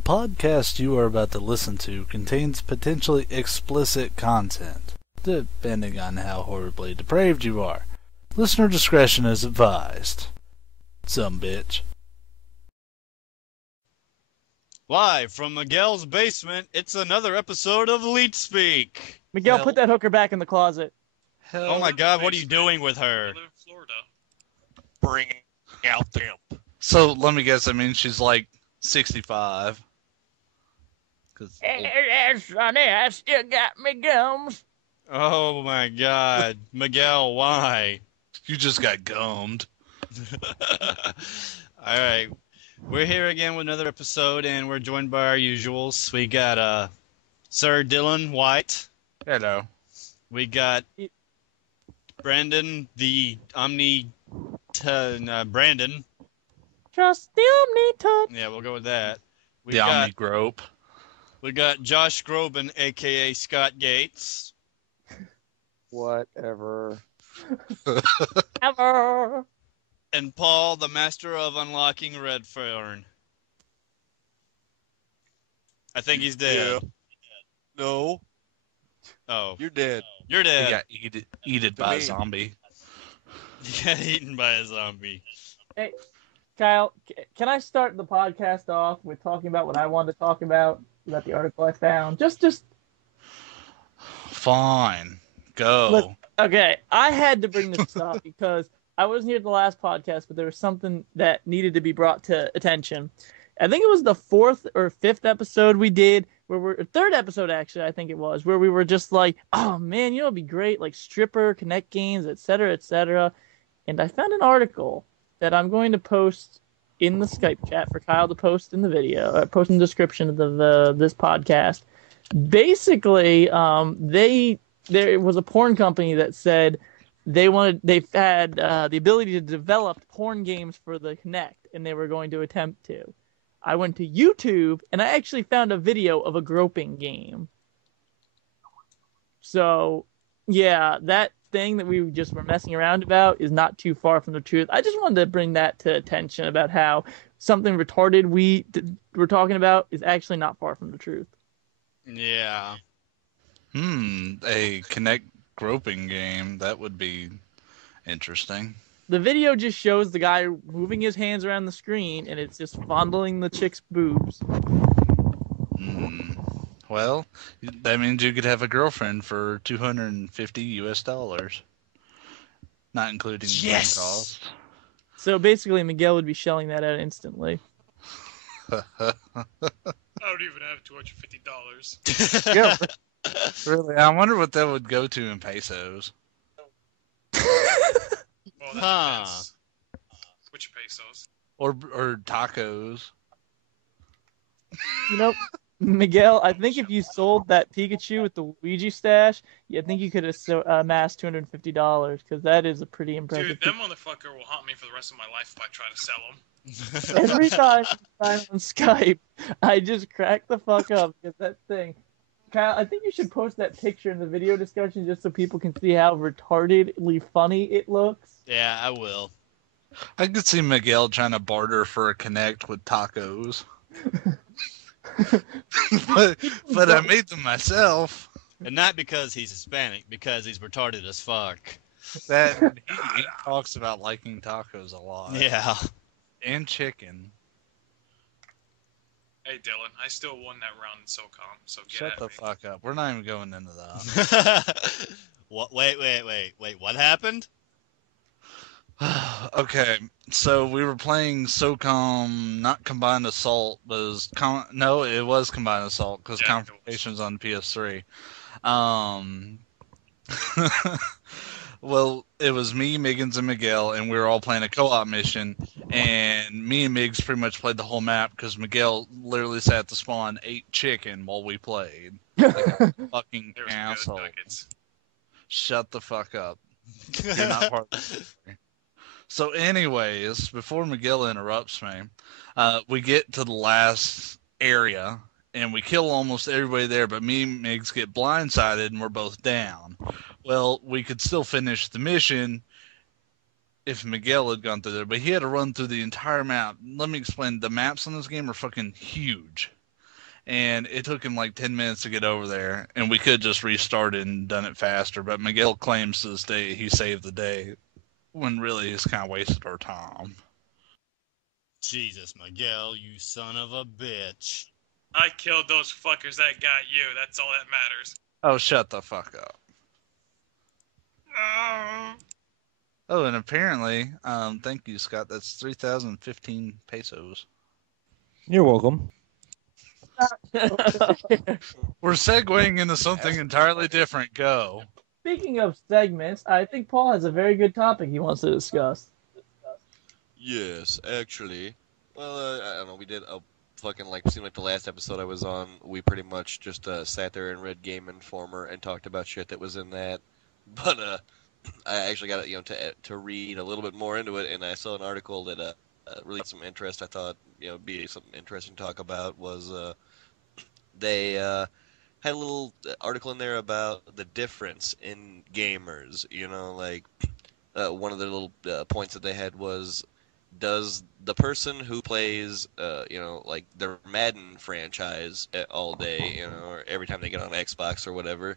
podcast you are about to listen to contains potentially explicit content, depending on how horribly depraved you are. Listener discretion is advised. Some bitch. Live from Miguel's basement, it's another episode of Leet Speak. Miguel, put that hooker back in the closet. Oh my god, what are you doing with her? I live in Florida. Bringing out them. So, let me guess, I mean she's like 65. Hey, Sonny, I still got me gums. Oh my god. Miguel, why? You just got gummed. Alright. We're here again with another episode, and we're joined by our usuals. We got Sir Dylan White. Hello. We got Brandon, the Brandon. Trust the Omni-Touch. Yeah, we'll go with that. The Omni-Grope. We got Josh Groban, a.k.a. Scott Gates. Whatever. Ever. And Paul, the master of unlocking Redfern. I think he's dead. Yeah. No, Oh, you're dead. you're He dead. got eaten by a me. zombie. He got eaten by a zombie. Hey, Kyle, can I start the podcast off with talking about what I wanted to talk about the article I found? Just Fine. Go. Listen, okay, I had to bring this up because I wasn't here at the last podcast, but there was something that needed to be brought to attention. I think it was the fourth or fifth episode we did, third episode actually, I think it was, where we were just like, oh man, you know, it'd be great, like stripper, Kinect games, etc., etc. And I found an article that I'm going to post in the Skype chat for Kyle to post in the video, post in the description of this podcast. Basically, there was a porn company that said they've had the ability to develop porn games for the Kinect, and they were going to attempt to. I went to YouTube, and I actually found a video of a groping game. So, yeah, that thing that we just were messing around about is not too far from the truth. I just wanted to bring that to attention about how something retarded we're talking about is actually not far from the truth. Yeah. A Kinect groping game. That would be interesting. The video just shows the guy moving his hands around the screen, and it's just fondling the chick's boobs. Well, that means you could have a girlfriend for $250, not including the game cost. So basically, Miguel would be shelling that out instantly. I don't even have $250. Yeah, really. I wonder what that would go to in pesos. Well, that Huh. depends. Which pesos? Or tacos. You know, Miguel, I think if you sold that Pikachu with the Luigi stash, I think you could have amassed $250, because that is a pretty impressive. Dude, that motherfucker will haunt me for the rest of my life if I try to sell him. Every time I'm on Skype, I just crack the fuck up because that thing. Kyle, I think you should post that picture in the video discussion just so people can see how retardedly funny it looks. Yeah, I will. I could see Miguel trying to barter for a Kinect with tacos. but I made them myself. And not because he's Hispanic, because he's retarded as fuck. That he talks about liking tacos a lot. Yeah. And chicken. Hey, Dylan, I still won that round in SOCOM, so get Shut at the me. fuck up. We're not even going into that. What? Wait, what happened? Okay, so we were playing SOCOM, not Combined Assault, but it was Combined Assault, because Yeah, Confrontation's on PS3. Well, it was me, Miggins, and Miguel, and we were all playing a co-op mission, and me and Miggs pretty much played the whole map, because Miguel literally sat to spawn 8 chicken while we played. Like a fucking There was asshole. good nuggets. Shut the fuck up. You're not part of the story. So anyways, before Miguel interrupts me, we get to the last area, and we kill almost everybody there, but me and Miggs get blindsided, and we're both down. Well, we could still finish the mission if Miguel had gone through there, but he had to run through the entire map. Let me explain. The maps on this game are fucking huge. and it took him like 10 minutes to get over there, and we could just restarted and done it faster. But Miguel claims to this day he saved the day, when really he's kind of wasted our time. Jesus, Miguel, you son of a bitch. I killed those fuckers that got you. That's all that matters. Oh, shut the fuck up. Oh. Oh, and apparently, thank you, Scott. That's 3,015 pesos. You're welcome. We're segueing into something entirely different. Go. Speaking of segments, I think Paul has a very good topic he wants to discuss. Yes, actually. Well, I don't know. We did a fucking, like, seemed like the last episode I was on, we pretty much just sat there and read Game Informer and talked about shit that was in that. But I actually got to read a little bit more into it, and I saw an article that really got some interest. I thought be something interesting to talk about. Was they had a little article in there about the difference in gamers. Like one of the little points that they had was, does the person who plays, like their Madden franchise all day, or every time they get on Xbox or whatever,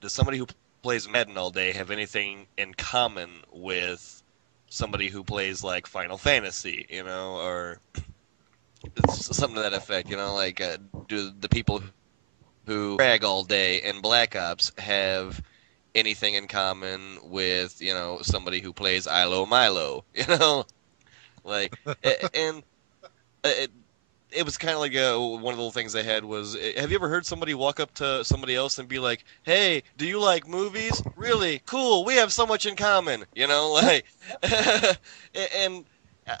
does somebody who plays Madden all day have anything in common with somebody who plays like Final Fantasy, or something to that effect, like do the people who brag all day in Black Ops have anything in common with, somebody who plays Ilo Milo, like, and it was kind of like one of the little things they had was, have you ever heard somebody walk up to somebody else and be like, hey, do you like movies? Really? Cool. We have so much in common, like, and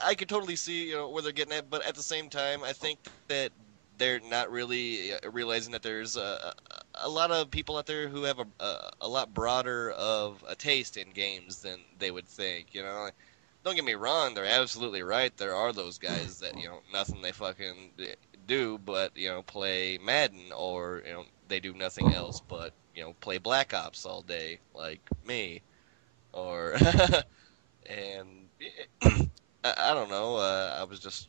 I could totally see, where they're getting at, but at the same time, I think that they're not really realizing that there's a lot of people out there who have a lot broader of a taste in games than they would think, Don't get me wrong, they're absolutely right. There are those guys that, nothing they fucking do but, play Madden, or, they do nothing else but, play Black Ops all day, like me. Or, and I don't know, I was just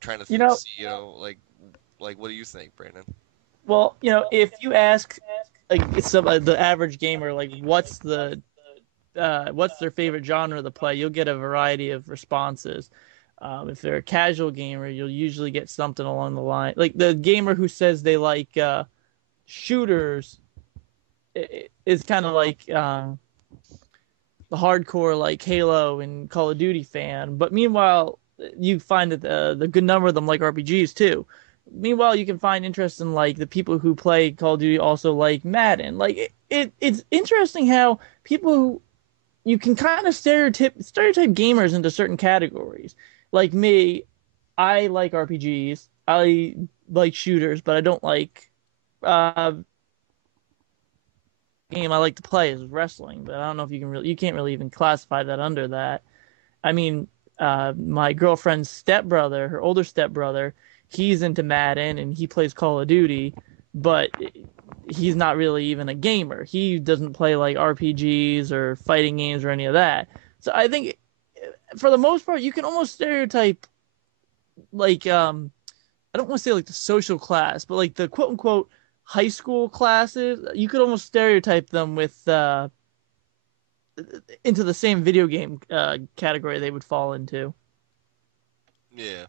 trying to see, like, what do you think, Brandon? Well, if you ask, like, the average gamer, like, what's their favorite genre to play, you'll get a variety of responses. If they're a casual gamer, you'll usually get something along the line. Like, the gamer who says they like shooters is kind of like the hardcore, like, Halo and Call of Duty fan. But meanwhile, you find that the good number of them like RPGs too. Meanwhile, you can find interest in, like, the people who play Call of Duty also like Madden. Like, it's interesting how people you can kind of stereotype gamers into certain categories. Like me, I like RPGs. I like shooters, but I don't like game I like to play is wrestling. But I don't know if you can't really even classify that under that. I mean, my girlfriend's stepbrother, her older stepbrother, he's into Madden and he plays Call of Duty, but he's not really even a gamer. He doesn't play like RPGs or fighting games or any of that. So I think for the most part, you can almost stereotype, like, I don't want to say like the social class, but like the quote unquote high school classes, you could almost stereotype them with into the same video game category they would fall into. Yeah.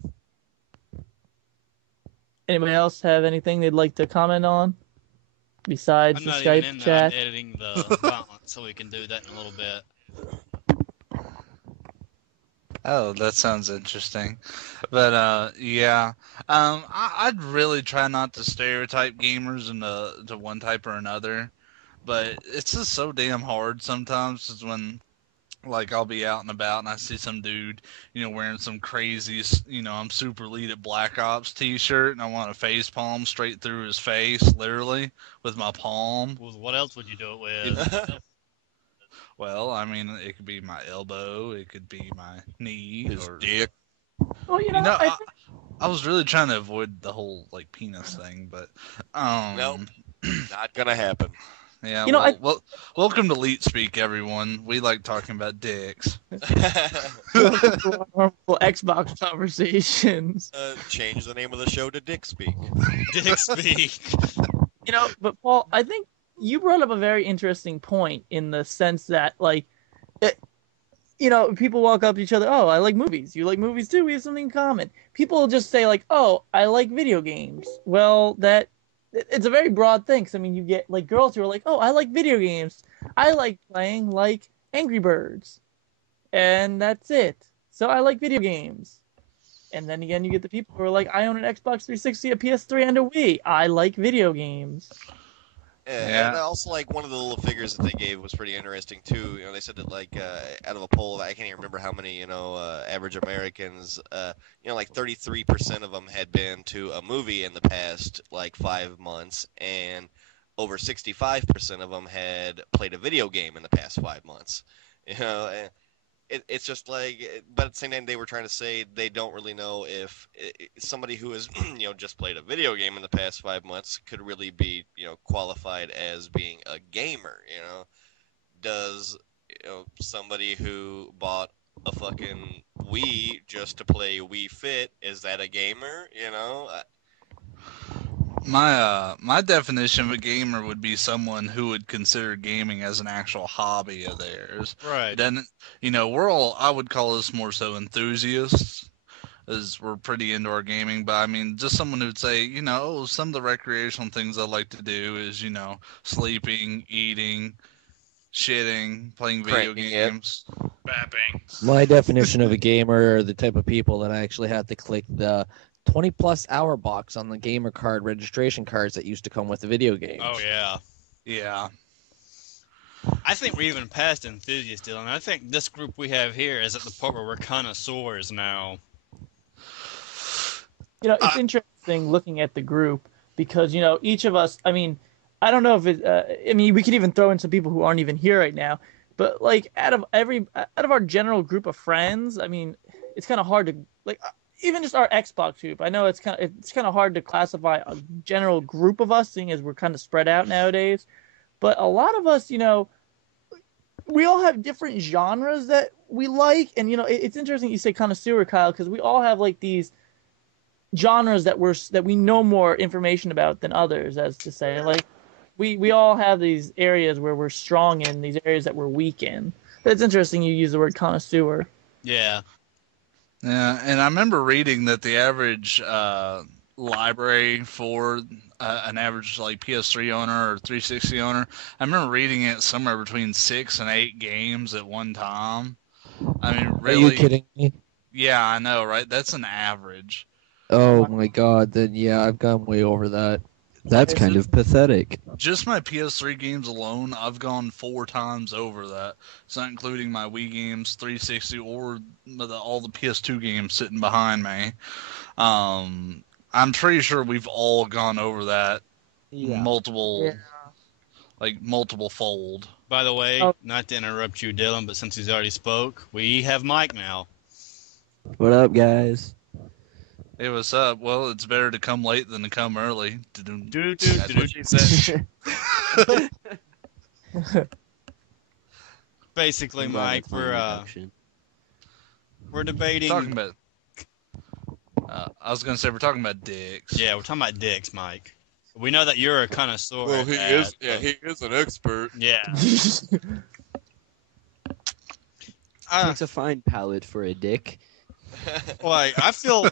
Anybody else have anything they'd like to comment on besides I'm the not Skype even in there. chat? I'm editing the gauntlet, so we can do that in a little bit. Oh, that sounds interesting. But yeah, I'd really try not to stereotype gamers into one type or another. But it's just so damn hard sometimes, is when, like, I'll be out and about and I see some dude, wearing some crazy, I'm super lead at Black Ops t-shirt, and I want to face palm straight through his face, literally, with my palm. Well, what else would you do it with? Well, I mean, it could be my elbow, it could be my knee, His or dick. Well, I was really trying to avoid the whole, like, penis thing, but Nope. Not gonna happen. Yeah, You know, well, welcome to Leet Speak, everyone. We like talking about dicks. Normal Xbox conversations. Change the name of the show to Dick Speak. Dick speak. You know, but Paul, I think you brought up a very interesting point in the sense that, like, people walk up to each other. Oh, I like movies. You like movies too. We have something in common. People just say like, oh, I like video games. Well, it's a very broad thing. 'Cause, I mean, you get like girls who are like, oh, I like video games. I like playing like Angry Birds, and that's it. So I like video games. And then again, you get the people who are like, I own an Xbox 360, a PS3, and a Wii. I like video games. Yeah, and also like one of the little figures that they gave was pretty interesting too. They said that like out of a poll, I can't even remember how many average Americans, like 33% of them had been to a movie in the past like 5 months, and over 65% of them had played a video game in the past 5 months. And it's just like, but at the same time, they were trying to say they don't really know if somebody who has, just played a video game in the past 5 months could really be, qualified as being a gamer. Does, somebody who bought a fucking Wii just to play Wii Fit, is that a gamer? My definition of a gamer would be someone who would consider gaming as an actual hobby of theirs. Right. Then, I would call us more so enthusiasts, as we're pretty into our gaming. But I mean, just someone who'd say, some of the recreational things I like to do is, sleeping, eating, shitting, playing video Cranking it. games. Bapping. My definition of a gamer are the type of people that actually have to click the 20-plus hour box on the gamer card registration cards that used to come with the video games. Oh, yeah. Yeah. I think we're even past enthusiasts, Dylan. I think this group we have here is at the point where we're connoisseurs now. It's interesting looking at the group because, each of us, I mean, I don't know if we could even throw in some people who aren't even here right now, but like out of our general group of friends, I mean, it's kind of hard to like, even just our Xbox group. I know it's kind of hard to classify a general group of us, seeing as we're kind of spread out nowadays. But a lot of us, we all have different genres that we like, and it's interesting you say connoisseur, Kyle, because we all have like these genres that we know more information about than others, as to say, like we all have these areas where we're strong in, these areas that we're weak in. It's interesting you use the word connoisseur. Yeah. Yeah, and I remember reading that the average library for an average like PS3 owner or 360 owner, I remember reading it somewhere between 6 and 8 games at one time. I mean, really? Are you kidding me? Yeah, I know, right? That's an average. Oh my god, then yeah, I've gone way over that. That's kind of pathetic. Just my PS3 games alone, I've gone 4 times over that. It's not including my Wii games, 360, or all the PS2 games sitting behind me. I'm pretty sure we've all gone over that multiple fold. By the way, not to interrupt you, Dylan, but since he's already spoke, we have Mike now. What up, guys? Hey, what's up? Well, it's better to come late than to come early. That's what she said. Basically, Mike, we're debating. Talking about. I was gonna say we're talking about dicks. Yeah, we're talking about dicks, Mike. We know that you're a connoisseur. Well, he at is. that, Yeah, but- he is an expert. Yeah. It's a fine palette for a dick. Like, I feel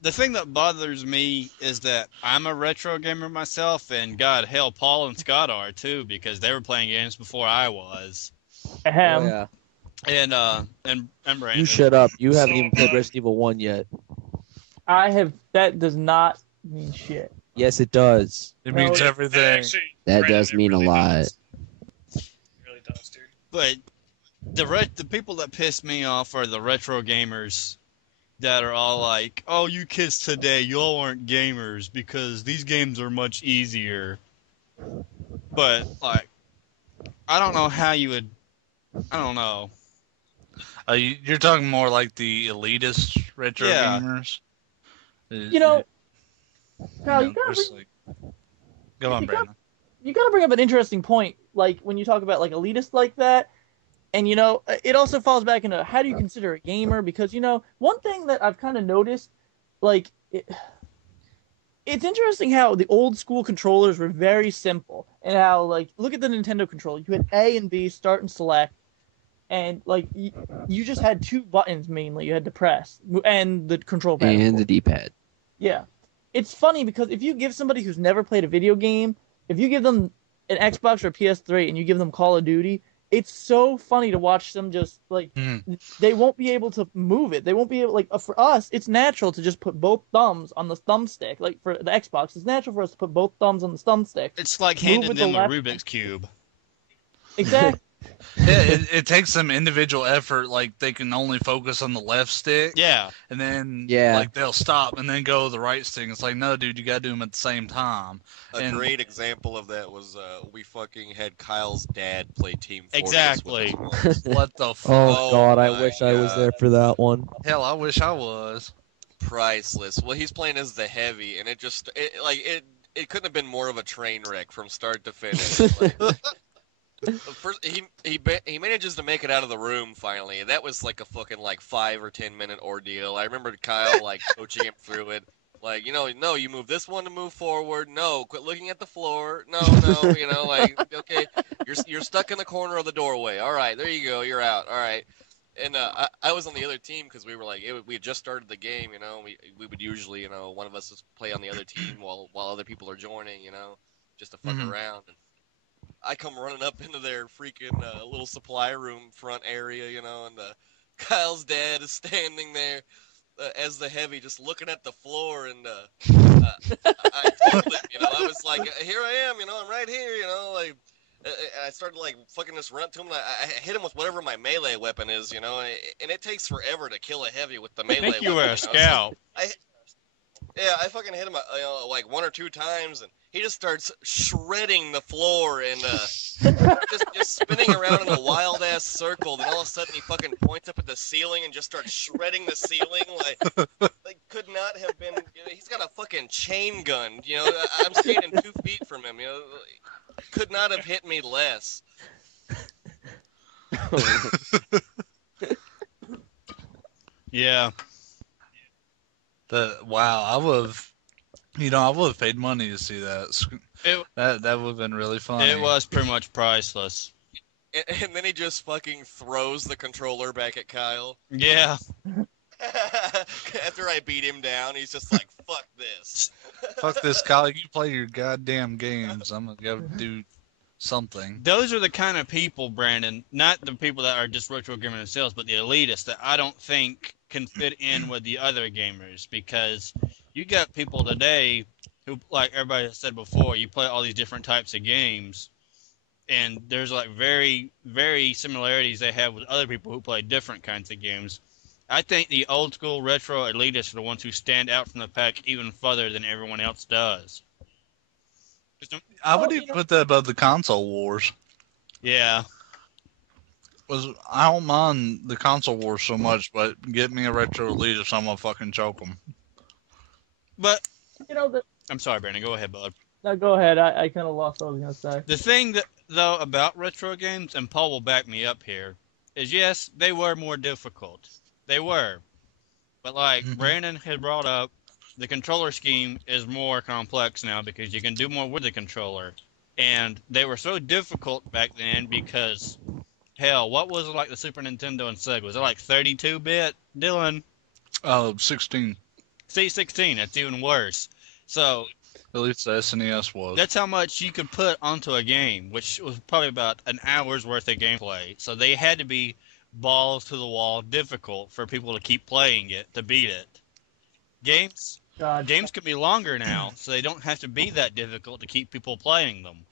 the thing that bothers me is that I'm a retro gamer myself, and God, hell, Paul and Scott are too, because they were playing games before I was. Ahem. Oh, yeah. And Brandon. You shut up. You haven't even played Resident Evil 1 yet. I have. That does not mean shit. Yes, it does. It means No, everything. Actually, That Brandon, does it mean a really lot. does. It really does, dude. But the people that piss me off are the retro gamers that are all like, "Oh, you kids today, y'all aren't gamers because these games are much easier." But like, I don't know how you would. I don't know. You're talking more like the elitist retro Yeah. gamers. Kyle, you gotta just like... Go on, Brandon. you got to bring up an interesting point, like when you talk about like elitists like that, and it also falls back into how do you consider a gamer? Because one thing that I've kind of noticed, like it's interesting how the old school controllers were very simple, and how like look at the Nintendo controller, you had A and B, start and select, and like you just had two buttons mainly you had to press, and the control pad And the D-pad. Yeah. It's funny because if you give somebody who's never played a video game, if you give them an Xbox or a PS3 and you give them Call of Duty, it's so funny to watch them just like they won't be able to move it. They won't be able for us, it's natural to just put both thumbs on the thumbstick. Like for the Xbox, it's natural for us to put both thumbs on the thumbstick. It's like handing them a Rubik's Cube. Exactly. Yeah, it takes some individual effort. Like they can only focus on the left stick. Yeah. And then Yeah. like they'll stop and then go to the right stick. It's like, no, dude, you gotta do them at the same time. A great example of that was we fucking had Kyle's dad play Team Fortress. Exactly. With us. What the fuck? Oh God, I my wish I was God. there for that one. Hell, I wish I was. Priceless. Well, he's playing as the heavy, and it couldn't have been more of a train wreck from start to finish. First, he manages to make it out of the room finally, and that was like a fucking 5 or 10 minute ordeal. I remember Kyle coaching him through it, no, you move this one to move forward. No, quit looking at the floor. No, okay, you're stuck in the corner of the doorway. All right, there you go, you're out. All right, and I was on the other team because we were we had just started the game. We would usually one of us would play on the other team while other people are joining. Just to fuck around. And I come running up into their freaking little supply room front area, and Kyle's dad is standing there as the heavy, just looking at the floor, and I told him, I was like, here I am, I'm right here, and I started fucking just run to him, and I hit him with whatever my melee weapon is, and it takes forever to kill a heavy with the melee weapon. I think you were a scout. I fucking hit him one or two times, and he just starts shredding the floor and just spinning around in a wild ass circle. Then all of a sudden he fucking points up at the ceiling and just starts shredding the ceiling could not have been. He's got a fucking chain gun. I'm standing 2 feet from him. Could not have hit me less. Yeah. Wow, I would have paid money to see that. That would have been really fun. It was pretty much priceless. And then he just fucking throws the controller back at Kyle. Yeah. After I beat him down, he's just like, fuck this. Fuck this, Kyle. You play your goddamn games. I'm gonna go do something. Those are the kind of people, Brandon, not the people that are just retro gaming themselves, but the elitists that I don't think can fit in with the other gamers, because you got people today who, like everybody said before, you play all these different types of games, and there's very, very similarities they have with other people who play different kinds of games. I think the old school retro elitists are the ones who stand out from the pack even further than everyone else does. I would even put that above the console wars. Yeah. I don't mind the console wars so much, but get me a retro elitist, I'm gonna fucking choke them. But I'm sorry, Brandon. Go ahead, bud. No, go ahead. I kind of lost what I was gonna say. The thing though about retro games, and Paul will back me up here, is yes, they were more difficult. They were, but Brandon had brought up, the controller scheme is more complex now because you can do more with the controller, and they were so difficult back then because. Hell, what was it like the Super Nintendo and Sega? Was it 32-bit, Dylan? 16. See, 16. That's even worse. So at least the SNES was. That's how much you could put onto a game, which was probably about an hour's worth of gameplay. So they had to be balls to the wall difficult for people to keep playing it, to beat it. Games can be longer now, so they don't have to be that difficult to keep people playing them.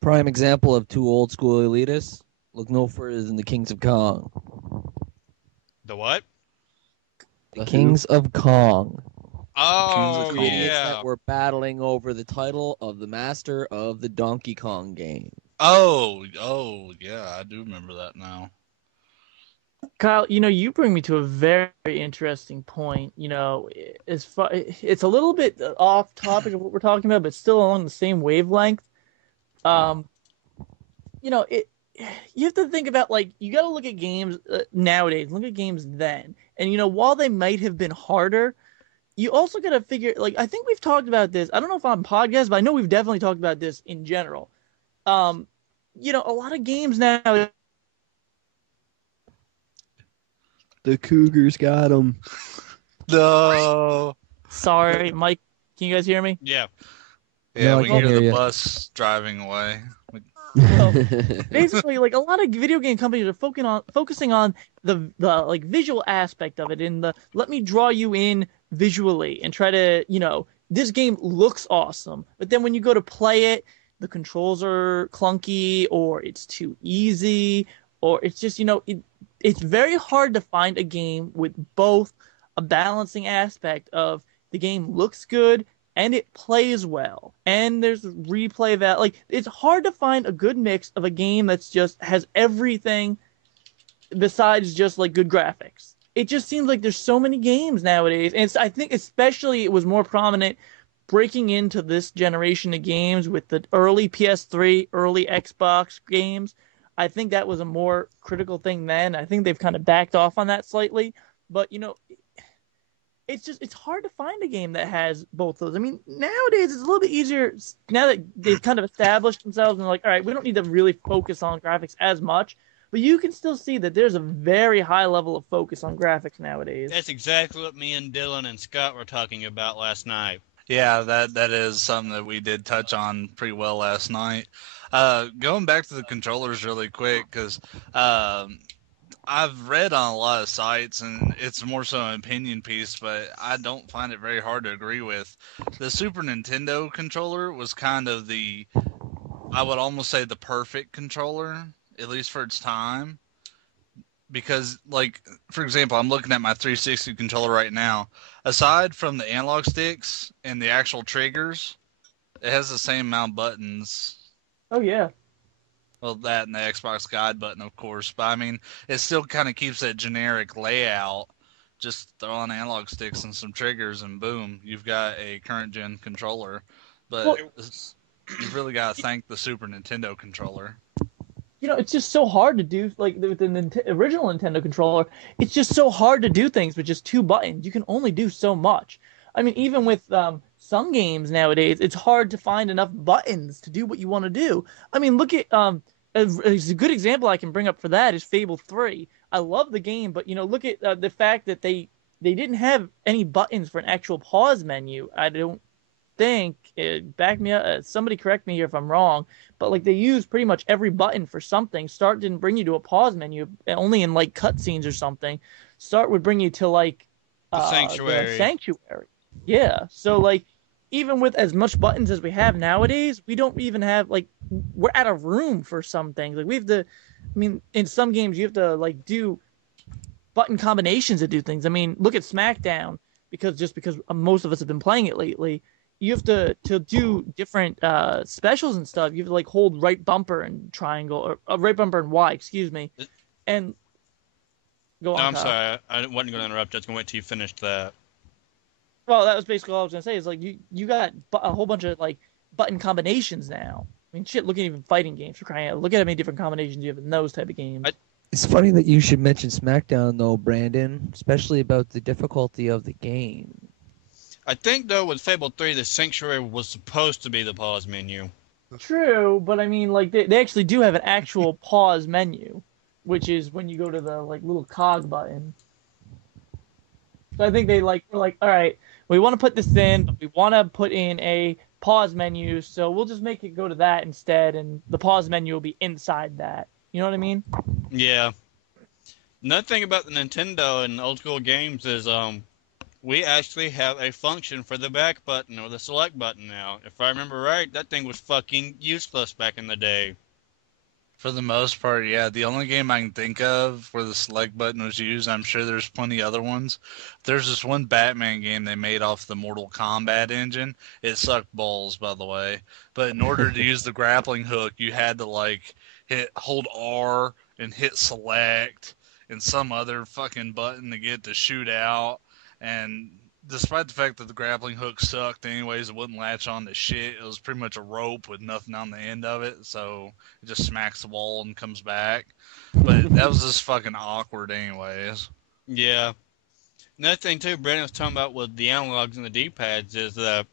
Prime example of two old school elitists. Look no further than the Kings of Kong. The what? The Kings of Kong. Oh, The idiots yeah. that were battling over the title of the master of the Donkey Kong game. Oh, yeah, I do remember that now. Kyle, you bring me to a very interesting point. It's a little bit off topic of what we're talking about, but still along the same wavelength. um, you know, you have to think about, like, you got to look at games nowadays, look at games then. And, while they might have been harder, you also got to figure, like, I think we've talked about this. I don't know if on podcasts, but I know we've definitely talked about this in general. A lot of games now. The Cougars got him. No. Sorry, Mike. Can you guys hear me? Yeah. Yeah, No, I we can't hear hear the you. bus driving away. Well, basically, like, a lot of video game companies are focusing on the like visual aspect of it, and the let me draw you in visually and try to, this game looks awesome, but then when you go to play it, the controls are clunky, or it's too easy, or it's just, it's very hard to find a game with both a balancing aspect of the game looks good and it plays well, and there's replay that, like, it's hard to find a good mix of a game that's just has everything besides just like good graphics. It just seems like there's so many games nowadays, and I think especially it was more prominent breaking into this generation of games with the early PS3, early Xbox games. I think that was a more critical thing then. I think they've kind of backed off on that slightly, but it's hard to find a game that has both those. I mean, nowadays it's a little bit easier now that they've kind of established themselves and like, all right, we don't need to really focus on graphics as much, but you can still see that there's a very high level of focus on graphics nowadays. That's exactly what me and Dylan and Scott were talking about last night. Yeah, that is something that we did touch on pretty well last night. Going back to the controllers really quick, because I've read on a lot of sites, and it's more so an opinion piece, but I don't find it very hard to agree with. The Super Nintendo controller was kind of I would almost say the perfect controller, at least for its time. Because, like, for example, I'm looking at my 360 controller right now. Aside from the analog sticks and the actual triggers, it has the same amount of buttons. Oh yeah. Well, that and the Xbox guide button, of course. But, I mean, it still kind of keeps that generic layout. Just throw on analog sticks and some triggers, and boom, you've got a current-gen controller. But you've really got to thank the Super Nintendo controller. It's just so hard to do, like, with the original Nintendo controller. It's just so hard to do things with just two buttons. You can only do so much. I mean, even with some games nowadays, it's hard to find enough buttons to do what you want to do. I mean, look at a good example I can bring up for that is Fable 3. I love the game, but look at the fact that they didn't have any buttons for an actual pause menu. I don't think, back me up, somebody correct me here if I'm wrong, but like they use pretty much every button for something. Start didn't bring you to a pause menu, only in like cutscenes or something. Start would bring you to like The Sanctuary. the Sanctuary. Yeah, so like even with as much buttons as we have nowadays, we don't even have, like, we're out of room for some things. Like we have to, I mean, in some games you have to like do button combinations to do things. I mean, look at Smackdown, because most of us have been playing it lately. You have to do different specials and stuff. You have to like hold right bumper and triangle, or right bumper and Y, excuse me, and go on. No, I'm Kyle. sorry. I wasn't going to interrupt. I was going to wait till you finished that. Well, that was basically all I was gonna say. Is like you got a whole bunch of like button combinations now. I mean, shit. Look at even fighting games, for crying out. Look at how many different combinations you have in those type of games. It's funny that you should mention Smackdown, though, Brandon, especially about the difficulty of the game. I think, though, with Fable 3, the Sanctuary was supposed to be the pause menu. True, but I mean, like they actually do have an actual pause menu, which is when you go to the like little cog button. So I think they were like, all right, we want to put this in, but we want to put in a pause menu, so we'll just make it go to that instead, and the pause menu will be inside that. You know what I mean? Yeah. Another thing about the Nintendo and old school games is we actually have a function for the back button or the select button now. If I remember right, that thing was fucking useless back in the day. For the most part, yeah. The only game I can think of where the select button was used, I'm sure there's plenty other ones. There's this one Batman game they made off the Mortal Kombat engine. It sucked balls, by the way. But in order to use the grappling hook, you had to like hold R and hit select and some other fucking button to get to shoot out. And despite the fact that the grappling hook sucked anyways, it wouldn't latch on to shit. It was pretty much a rope with nothing on the end of it, so it just smacks the wall and comes back. But that was just fucking awkward anyways. Yeah. Another thing, too, Brandon was talking about with the analogs and the D-pads is that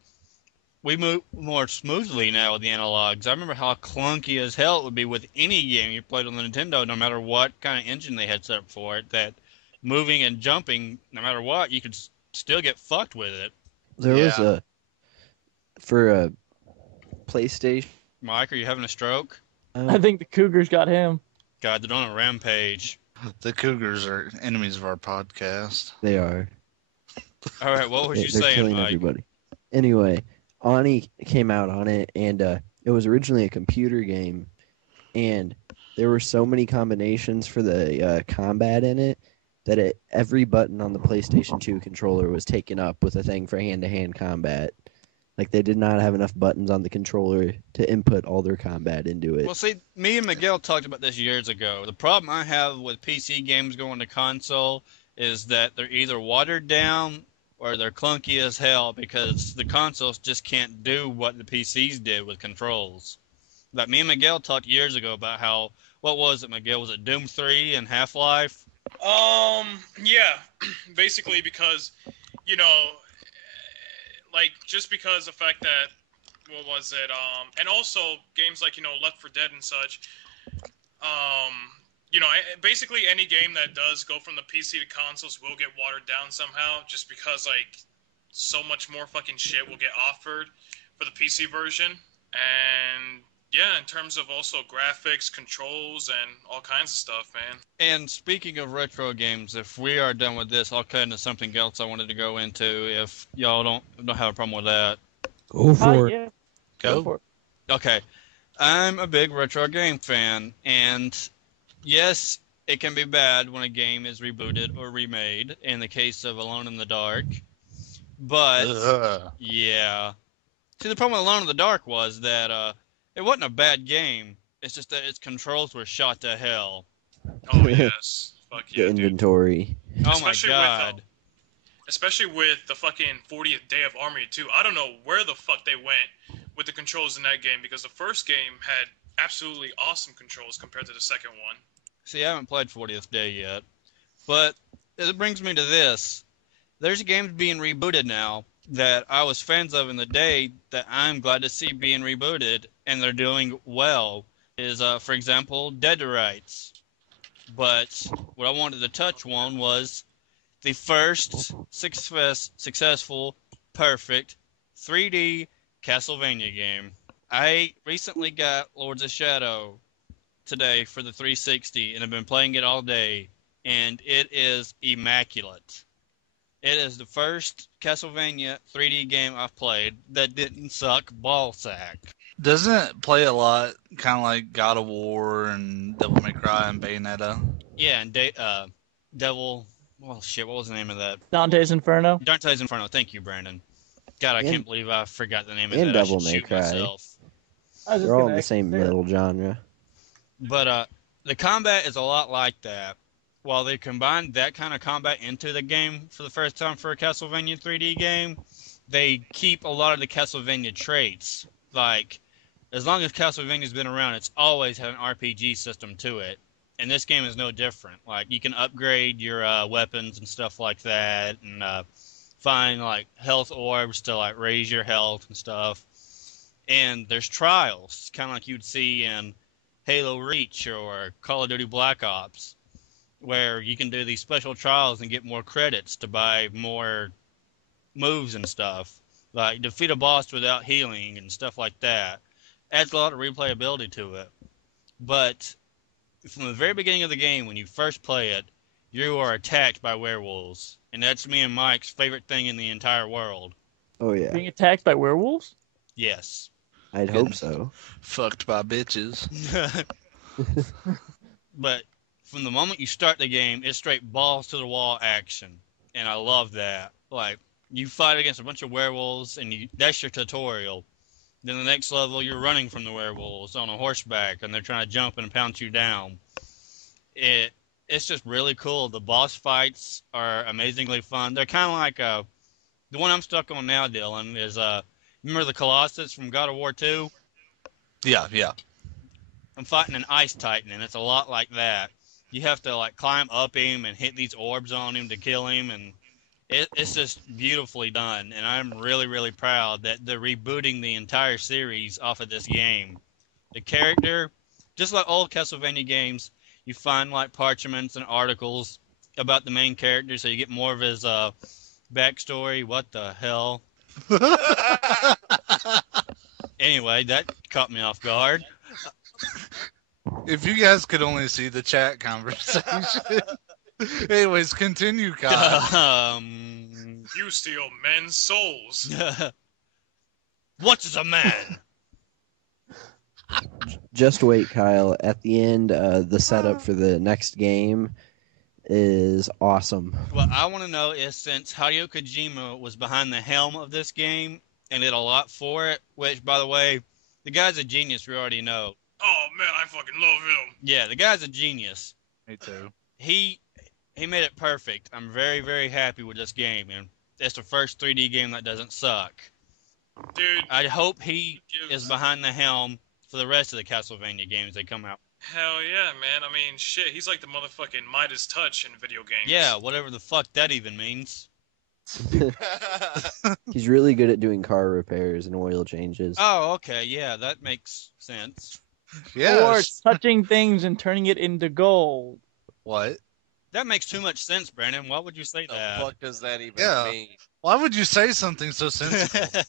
we move more smoothly now with the analogs. I remember how clunky as hell it would be with any game you played on the Nintendo, no matter what kind of engine they had set up for it, that moving and jumping, no matter what, you could still get fucked with it. There was for a PlayStation. Mike, are you having a stroke? I think the Cougars got him. God, they're on a rampage. The Cougars are enemies of our podcast. They are. All right, what was you They're saying, killing Mike? everybody. Anyway, Ani came out on it, and it was originally a computer game, and there were so many combinations for the combat in it that every button on the PlayStation 2 controller was taken up with a thing for hand-to-hand combat. Like, they did not have enough buttons on the controller to input all their combat into it. Well, see, me and Miguel talked about this years ago. The problem I have with PC games going to console is that they're either watered down or they're clunky as hell because the consoles just can't do what the PCs did with controls. Like, me and Miguel talked years ago about how, what was it, Miguel? Was it Doom 3 and Half-Life? Yeah, basically because, you know, like, just because the fact that, what was it, and also games like, you know, Left 4 Dead and such, you know, basically any game that does go from the PC to consoles will get watered down somehow, just because, like, so much more fucking shit will get offered for the PC version, and yeah, in terms of also graphics, controls, and all kinds of stuff, man. And speaking of retro games, if we are done with this, I'll cut into something else I wanted to go into if y'all don't have a problem with that. Go for it. Yeah. Go. for it. Okay. I'm a big retro game fan, and yes, it can be bad when a game is rebooted or remade, in the case of Alone in the Dark. But, yeah. See, the problem with Alone in the Dark was that it wasn't a bad game. It's just that its controls were shot to hell. Oh, yes. Fuck The yeah, dude. inventory. Oh Especially my god. Especially with the fucking 40th Day of Army 2. I don't know where the fuck they went with the controls in that game, because the first game had absolutely awesome controls compared to the second one. See, I haven't played 40th Day yet. But it brings me to this. There's games being rebooted now that I was fans of in the day that I'm glad to see being rebooted, and they're doing well, is, for example, Dead to Rights. But what I wanted to touch on was the first successful, perfect 3D Castlevania game. I recently got Lords of Shadow today for the 360, and I've been playing it all day, and it is immaculate. It is the first Castlevania 3D game I've played that didn't suck ballsack. Doesn't it play a lot kind of like God of War and Devil May Cry and Bayonetta? Yeah, and Devil... Well, shit, what was the name of that? Dante's Inferno. Dante's Inferno. Thank you, Brandon. God, I And- can't believe I forgot the name of and that. Devil I should May shoot Cry. myself. I was just They're all in gonna the same say that. middle genre. But the combat is a lot like that. While they combined that kind of combat into the game for the first time for a Castlevania 3D game, they keep a lot of the Castlevania traits. Like, as long as Castlevania's been around, it's always had an RPG system to it. And this game is no different. Like, you can upgrade your weapons and stuff like that, and find, like, health orbs to, like, raise your health and stuff. And there's trials, kind of like you'd see in Halo Reach or Call of Duty Black Ops, where you can do these special trials and get more credits to buy more moves and stuff. Like, defeat a boss without healing and stuff like that. Adds a lot of replayability to it. But from the very beginning of the game, when you first play it, you are attacked by werewolves. And that's me and Mike's favorite thing in the entire world. Oh, yeah. Being attacked by werewolves? Yes. I'd hope so. Fucked by bitches. But from the moment you start the game, it's straight balls to the wall action. And I love that. Like, you fight against a bunch of werewolves, and that's your tutorial. Then the next level, you're running from the werewolves on a horseback, and they're trying to jump and pounce you down. It's just really cool. The boss fights are amazingly fun. They're kind of like The one I'm stuck on now, Dylan, is remember the Colossus from God of War 2? Yeah, yeah. I'm fighting an ice titan, and it's a lot like that. You have to like climb up him and hit these orbs on him to kill him, and it's just beautifully done. And I'm really, really proud that they're rebooting the entire series off of this game. The character, just like old Castlevania games, you find like parchments and articles about the main character, so you get more of his backstory. What the hell? Anyway, that caught me off guard. If you guys could only see the chat conversation. Anyways, continue, Kyle. You steal men's souls. What is a man? Just wait, Kyle. At the end, the setup for the next game is awesome. What I want to know is, since Hideo Kojima was behind the helm of this game and did a lot for it, which, by the way, the guy's a genius, we already know. Oh man, I fucking love him. Yeah, the guy's a genius. Me too. He made it perfect. I'm very, very happy with this game, and it's the first 3D game that doesn't suck. Dude, I hope he is behind the helm for the rest of the Castlevania games that come out. hell yeah, man. I mean, shit, he's like the motherfucking Midas touch in video games. Yeah, whatever the fuck that even means. He's really good at doing car repairs and oil changes. Oh, okay, yeah, that makes sense. Or Yes. touching things and turning it into gold. What? That makes too much sense, Brandon. Why would you say The that? fuck does that even Yeah. mean? Why would you say something so sensible?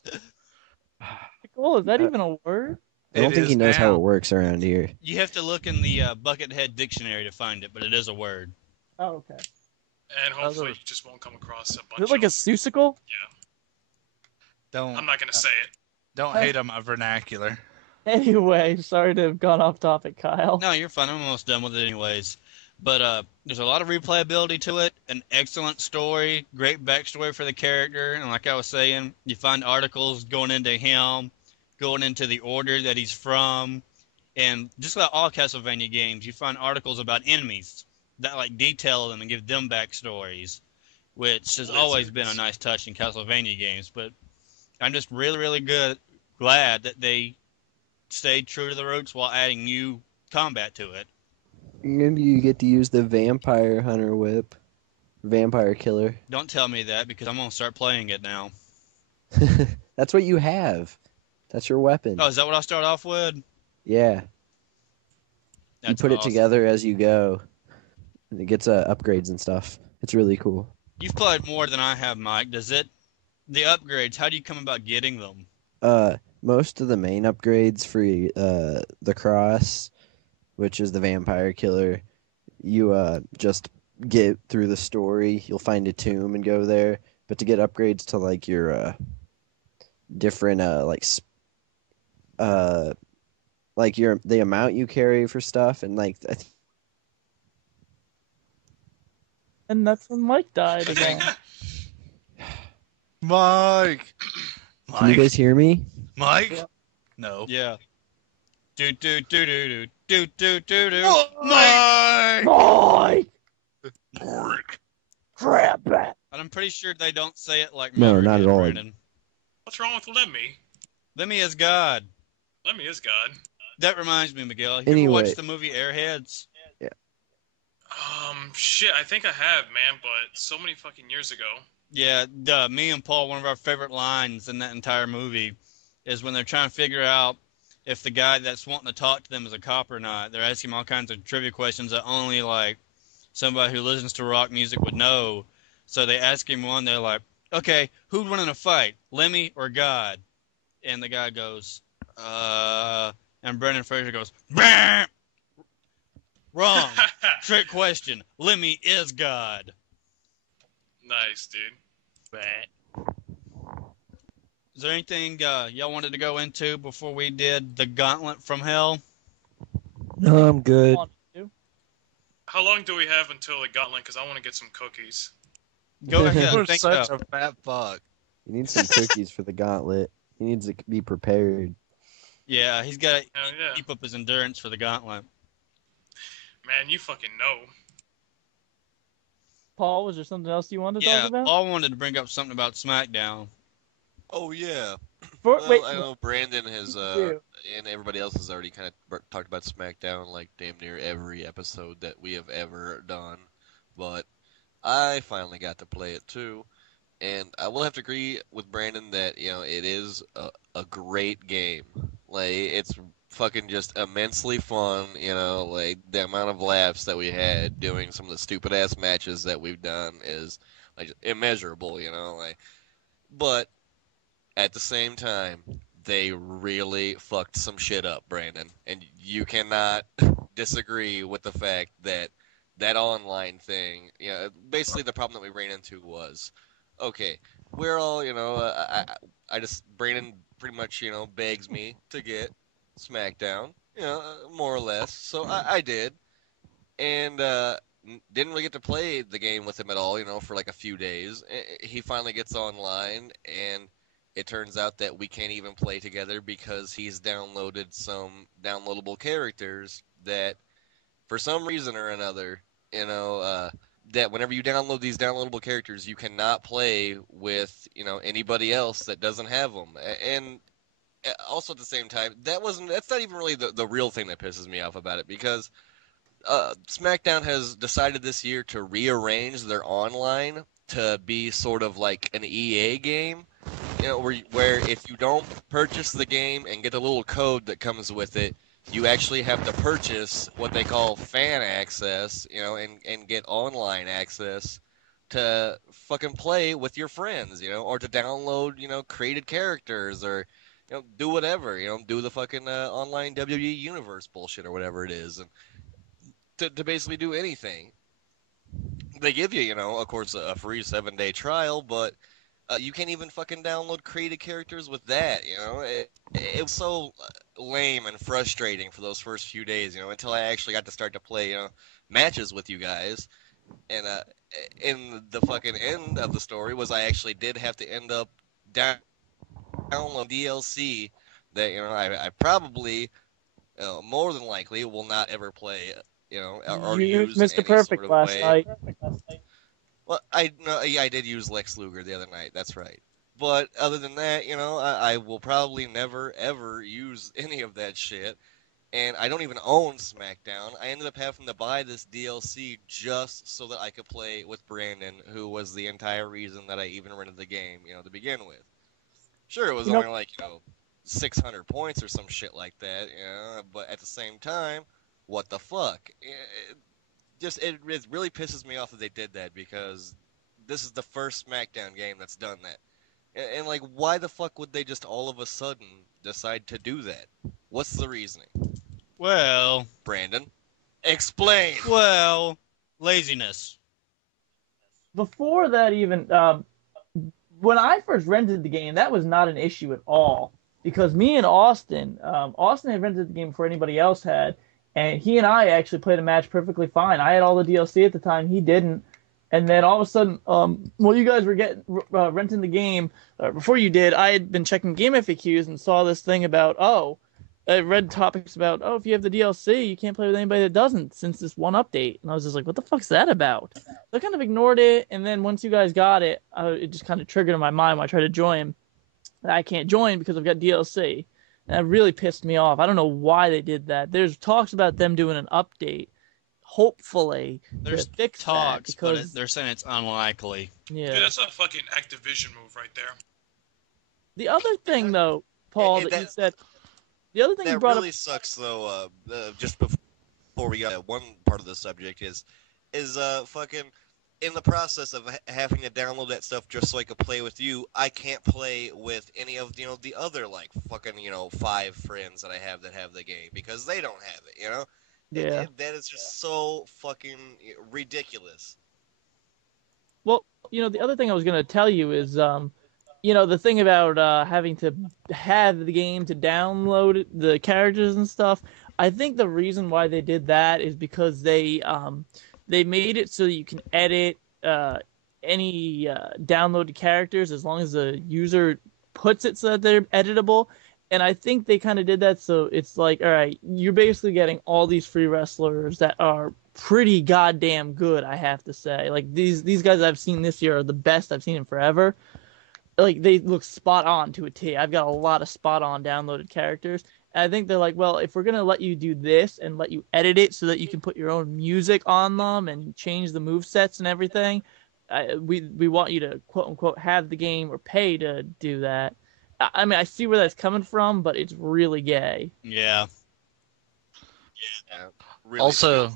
Cool, is that even a word? I don't It think he is knows how now. it works around here. You have to look in the Buckethead dictionary to find it, but it is a word. Oh, okay. And hopefully you just won't come across a bunch Is it like a of... susicle? Don't I'm not gonna say it. don't hate on my vernacular. Anyway, sorry to have gone off topic, Kyle. No, you're fine. I'm almost done with it anyways. But there's a lot of replayability to it, an excellent story, great backstory for the character, and like I was saying, you find articles going into him, going into the order that he's from, and just like all Castlevania games, you find articles about enemies that like detail them and give them backstories, which has always been a nice touch in Castlevania games. But I'm just really, really glad that they stayed true to the roots while adding new combat to it. And you get to use the vampire hunter whip. Vampire killer. Don't tell me that, because I'm going to start playing it now. That's what you have. That's your weapon. Oh, is that what I start off with? Yeah. You That's put it awesome. together as you go. And it gets upgrades and stuff. It's really cool. You've played more than I have, Mike. The upgrades, how do you come about getting them? Most of the main upgrades for the cross, which is the vampire killer, you just get through the story. You'll find a tomb and go there. But to get upgrades to like your different like the amount you carry for stuff, and like And that's when Mike died again. Mike. can you guys hear me? Mike? Yeah. No. Yeah. Do do do do do do do do. Mike! Mike! Mike! Crap bat! And I'm pretty sure they don't say it like No, Mother not did, at all. Brandon. What's wrong with Lemmy? Lemmy is God. Lemmy is God. That reminds me, Miguel. You Anyway. ever watched the movie Airheads? Shit, I think I have, man, but so many fucking years ago. Yeah, me and Paul, one of our favorite lines in that entire movie is when they're trying to figure out if the guy that's wanting to talk to them is a cop or not. They're asking him all kinds of trivia questions that only, like, somebody who listens to rock music would know. So they ask him one, they're like, okay, who'd win in a fight, Lemmy or God? And the guy goes, and Brendan Fraser goes, bah! Wrong. Trick question. Lemmy is God. Nice, dude. Is there anything y'all wanted to go into before we did the Gauntlet from Hell? No, I'm good. How long do we have until the gauntlet? Because I want to get some cookies. Go ahead. You're Think such about a fat fuck. You need some cookies for the gauntlet. He needs to be prepared. Yeah, he's got to Hell yeah. keep up his endurance for the Gauntlet. Man, you fucking know. Paul, was there something else you wanted to Yeah, talk about? Paul wanted to bring up something about Smackdown. Oh yeah. Wait, I know Brandon has do. and everybody else has already kind of talked about SmackDown like damn near every episode that we have ever done, but I finally got to play it too, and I will have to agree with Brandon that it is a great game. Like it's fucking just immensely fun. Like the amount of laughs that we had doing some of the stupid ass matches that we've done is like immeasurable. Like, but at the same time, they really fucked some shit up, Brandon. And you cannot disagree with the fact that that online thing, basically the problem that we ran into was, okay, we're all, I just, Brandon pretty much, begs me to get SmackDown, more or less. So I did. And, didn't really get to play the game with him at all, for like a few days. He finally gets online, and it turns out that we can't even play together because he's downloaded some downloadable characters that, for some reason or another, that whenever you download these downloadable characters, you cannot play with, anybody else that doesn't have them. And also at the same time, that's not even really the real thing that pisses me off about it, because SmackDown has decided this year to rearrange their online to be sort of like an EA game, where if you don't purchase the game and get the little code that comes with it, you actually have to purchase what they call fan access, and get online access to fucking play with your friends, or to download, created characters, or do whatever, do the fucking online WWE Universe bullshit or whatever it is, and to basically do anything. They give you, of course, a free 7-day trial, but you can't even fucking download created characters with that. It was so lame and frustrating for those first few days, until I actually got to start to play, matches with you guys. And in the fucking end of the story was I actually did have to end up download DLC that, I probably, more than likely, will not ever play, or You use used in Mr. any Perfect sort of last way. night. Well, I did use Lex Luger the other night. That's right. But other than that, I will probably never ever use any of that shit. And I don't even own SmackDown. I ended up having to buy this DLC just so that I could play with Brandon, who was the entire reason that I even rented the game, to begin with. Sure, it was You know- only like 600 points or some shit like that, but at the same time, what the fuck? It really pisses me off that they did that, because this is the first SmackDown game that's done that. And like, why the fuck would they just all of a sudden decide to do that? What's the reasoning? Well, Brandon, explain. Laziness. Before that, even when I first rented the game, that was not an issue at all, because me and Austin had rented the game before anybody else had, and he and I actually played a match perfectly fine. I had all the DLC at the time, he didn't. And then all of a sudden, while you guys were renting the game, before you did, I had been checking game FAQs and saw this thing about, I read topics about, if you have the DLC, you can't play with anybody that doesn't since this one update. And I was just like, what the fuck's that about? So I kind of ignored it, and then once you guys got it, it just kind of triggered in my mind when I tried to join. I can't join because I've got DLC. And that really pissed me off. I don't know why they did that. There's talks about them doing an update, hopefully, There's to fix talks, that, because they're saying it's unlikely. yeah. Dude, that's a fucking Activision move right there. The other thing, though, Paul, that you said, the other thing you That brought really up, sucks, though. Just before we got one part of the subject is fucking in the process of having to download that stuff just so I could play with you. I can't play with any of the other like fucking 5 friends that I have that have the game because they don't have it. Yeah. That is just so fucking ridiculous. Well, the other thing I was going to tell you is, the thing about having to have the game to download the characters and stuff. I think the reason why they did that is because they made it so you can edit any downloaded characters as long as the user puts it so that they're editable. And I think they kind of did that so it's like, all right, you're basically getting all these free wrestlers that are pretty goddamn good, I have to say. Like these guys I've seen this year are the best I've seen in forever. Like they look spot on to a T. I've got a lot of spot on downloaded characters. And I think they're like, well, if we're gonna let you do this and let you edit it so that you can put your own music on them and change the movesets and everything, we want you to quote unquote have the game or pay to do that. I mean, I see where that's coming from, but it's really gay. Yeah. Yeah, really Also,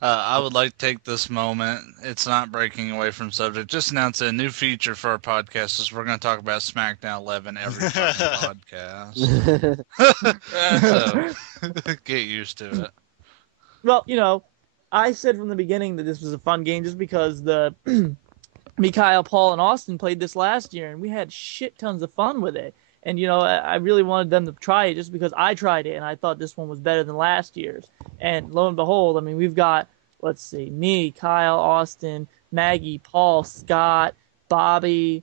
I would like to take this moment. It's not breaking away from subject. Just announce a new feature for our podcast. Is we're going to talk about Smackdown 11 every fucking podcast. So get used to it. Well, you know, I said from the beginning that this was a fun game just because the Miguel, Paul, and Austin played this last year, and we had shit tons of fun with it. And, you know, I really wanted them to try it just because I tried it, and I thought this one was better than last year's. And lo and behold, I mean, we've got, let's see, me, Kyle, Austin, Maggie, Paul, Scott, Bobby,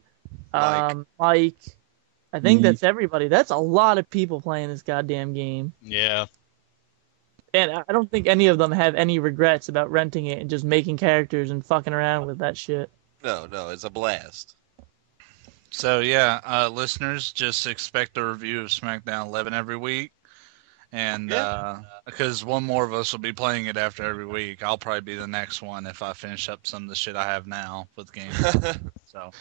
Mike. I think that's everybody. That's a lot of people playing this goddamn game. Yeah. And I don't think any of them have any regrets about renting it and just making characters and fucking around with that shit. No, it's a blast. So, yeah, listeners, just expect a review of Smackdown 11 every week. And because one more of us will be playing it after every week, I'll probably be the next one if I finish up some of the shit I have now with games. So,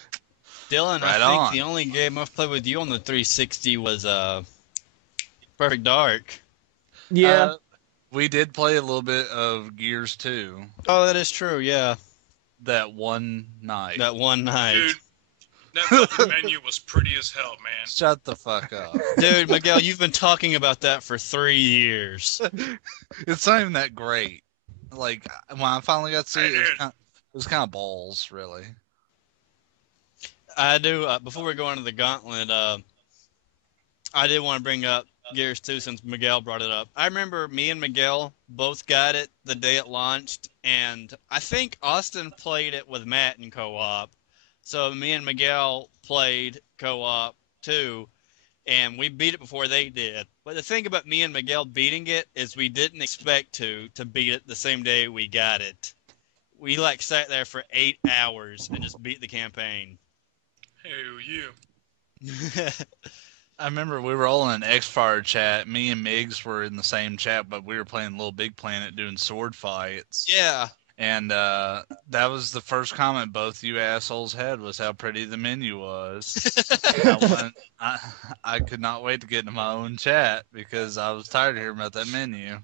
Dylan, right I think on. the only game I've played with you on the 360 was Perfect Dark. Yeah. We did play a little bit of Gears 2 Oh, that is true, yeah. that one night. That one night. Dude, that fucking menu was pretty as hell, man. Shut the fuck up. Dude, Miguel, you've been talking about that for 3 years. It's not even that great. Like, when I finally got to see it, it was kind of balls, really. I do, before we go into the gauntlet, I did want to bring up Gears 2 since Miguel brought it up. I remember me and Miguel both got it the day it launched, and I think Austin played it with Matt in co-op. So me and Miguel played co-op too, and we beat it before they did. But the thing about me and Miguel beating it is we didn't expect to beat it the same day we got it. We like sat there for 8 hours and just beat the campaign. Hell you. I remember we were all in an X-Fire chat. Me and Migs were in the same chat, but we were playing Little Big Planet doing sword fights. Yeah. And that was the first comment both you assholes had was how pretty the menu was. I could not wait to get into my own chat because I was tired of hearing about that menu.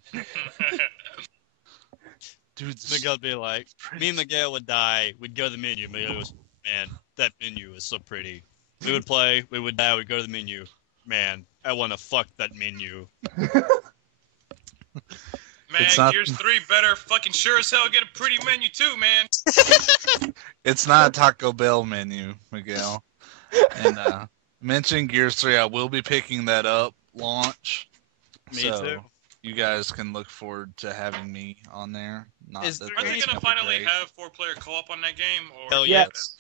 Dude, Miguel would be like, me and Miguel would die. We'd go to the menu. Miguel goes, man, that menu is so pretty. We would play. We would die. We'd go to the menu. Man, I want to fuck that menu. Man, Gears 3 better fucking sure as hell get a pretty menu too, man. It's not a Taco Bell menu, Miguel. And mentioning Gears 3, I will be picking that up launch. Me so too. You guys can look forward to having me on there. Not Is- that Are they that's gonna gonna be finally great. have 4-player co-op on that game? Or Hell Yeah. yes.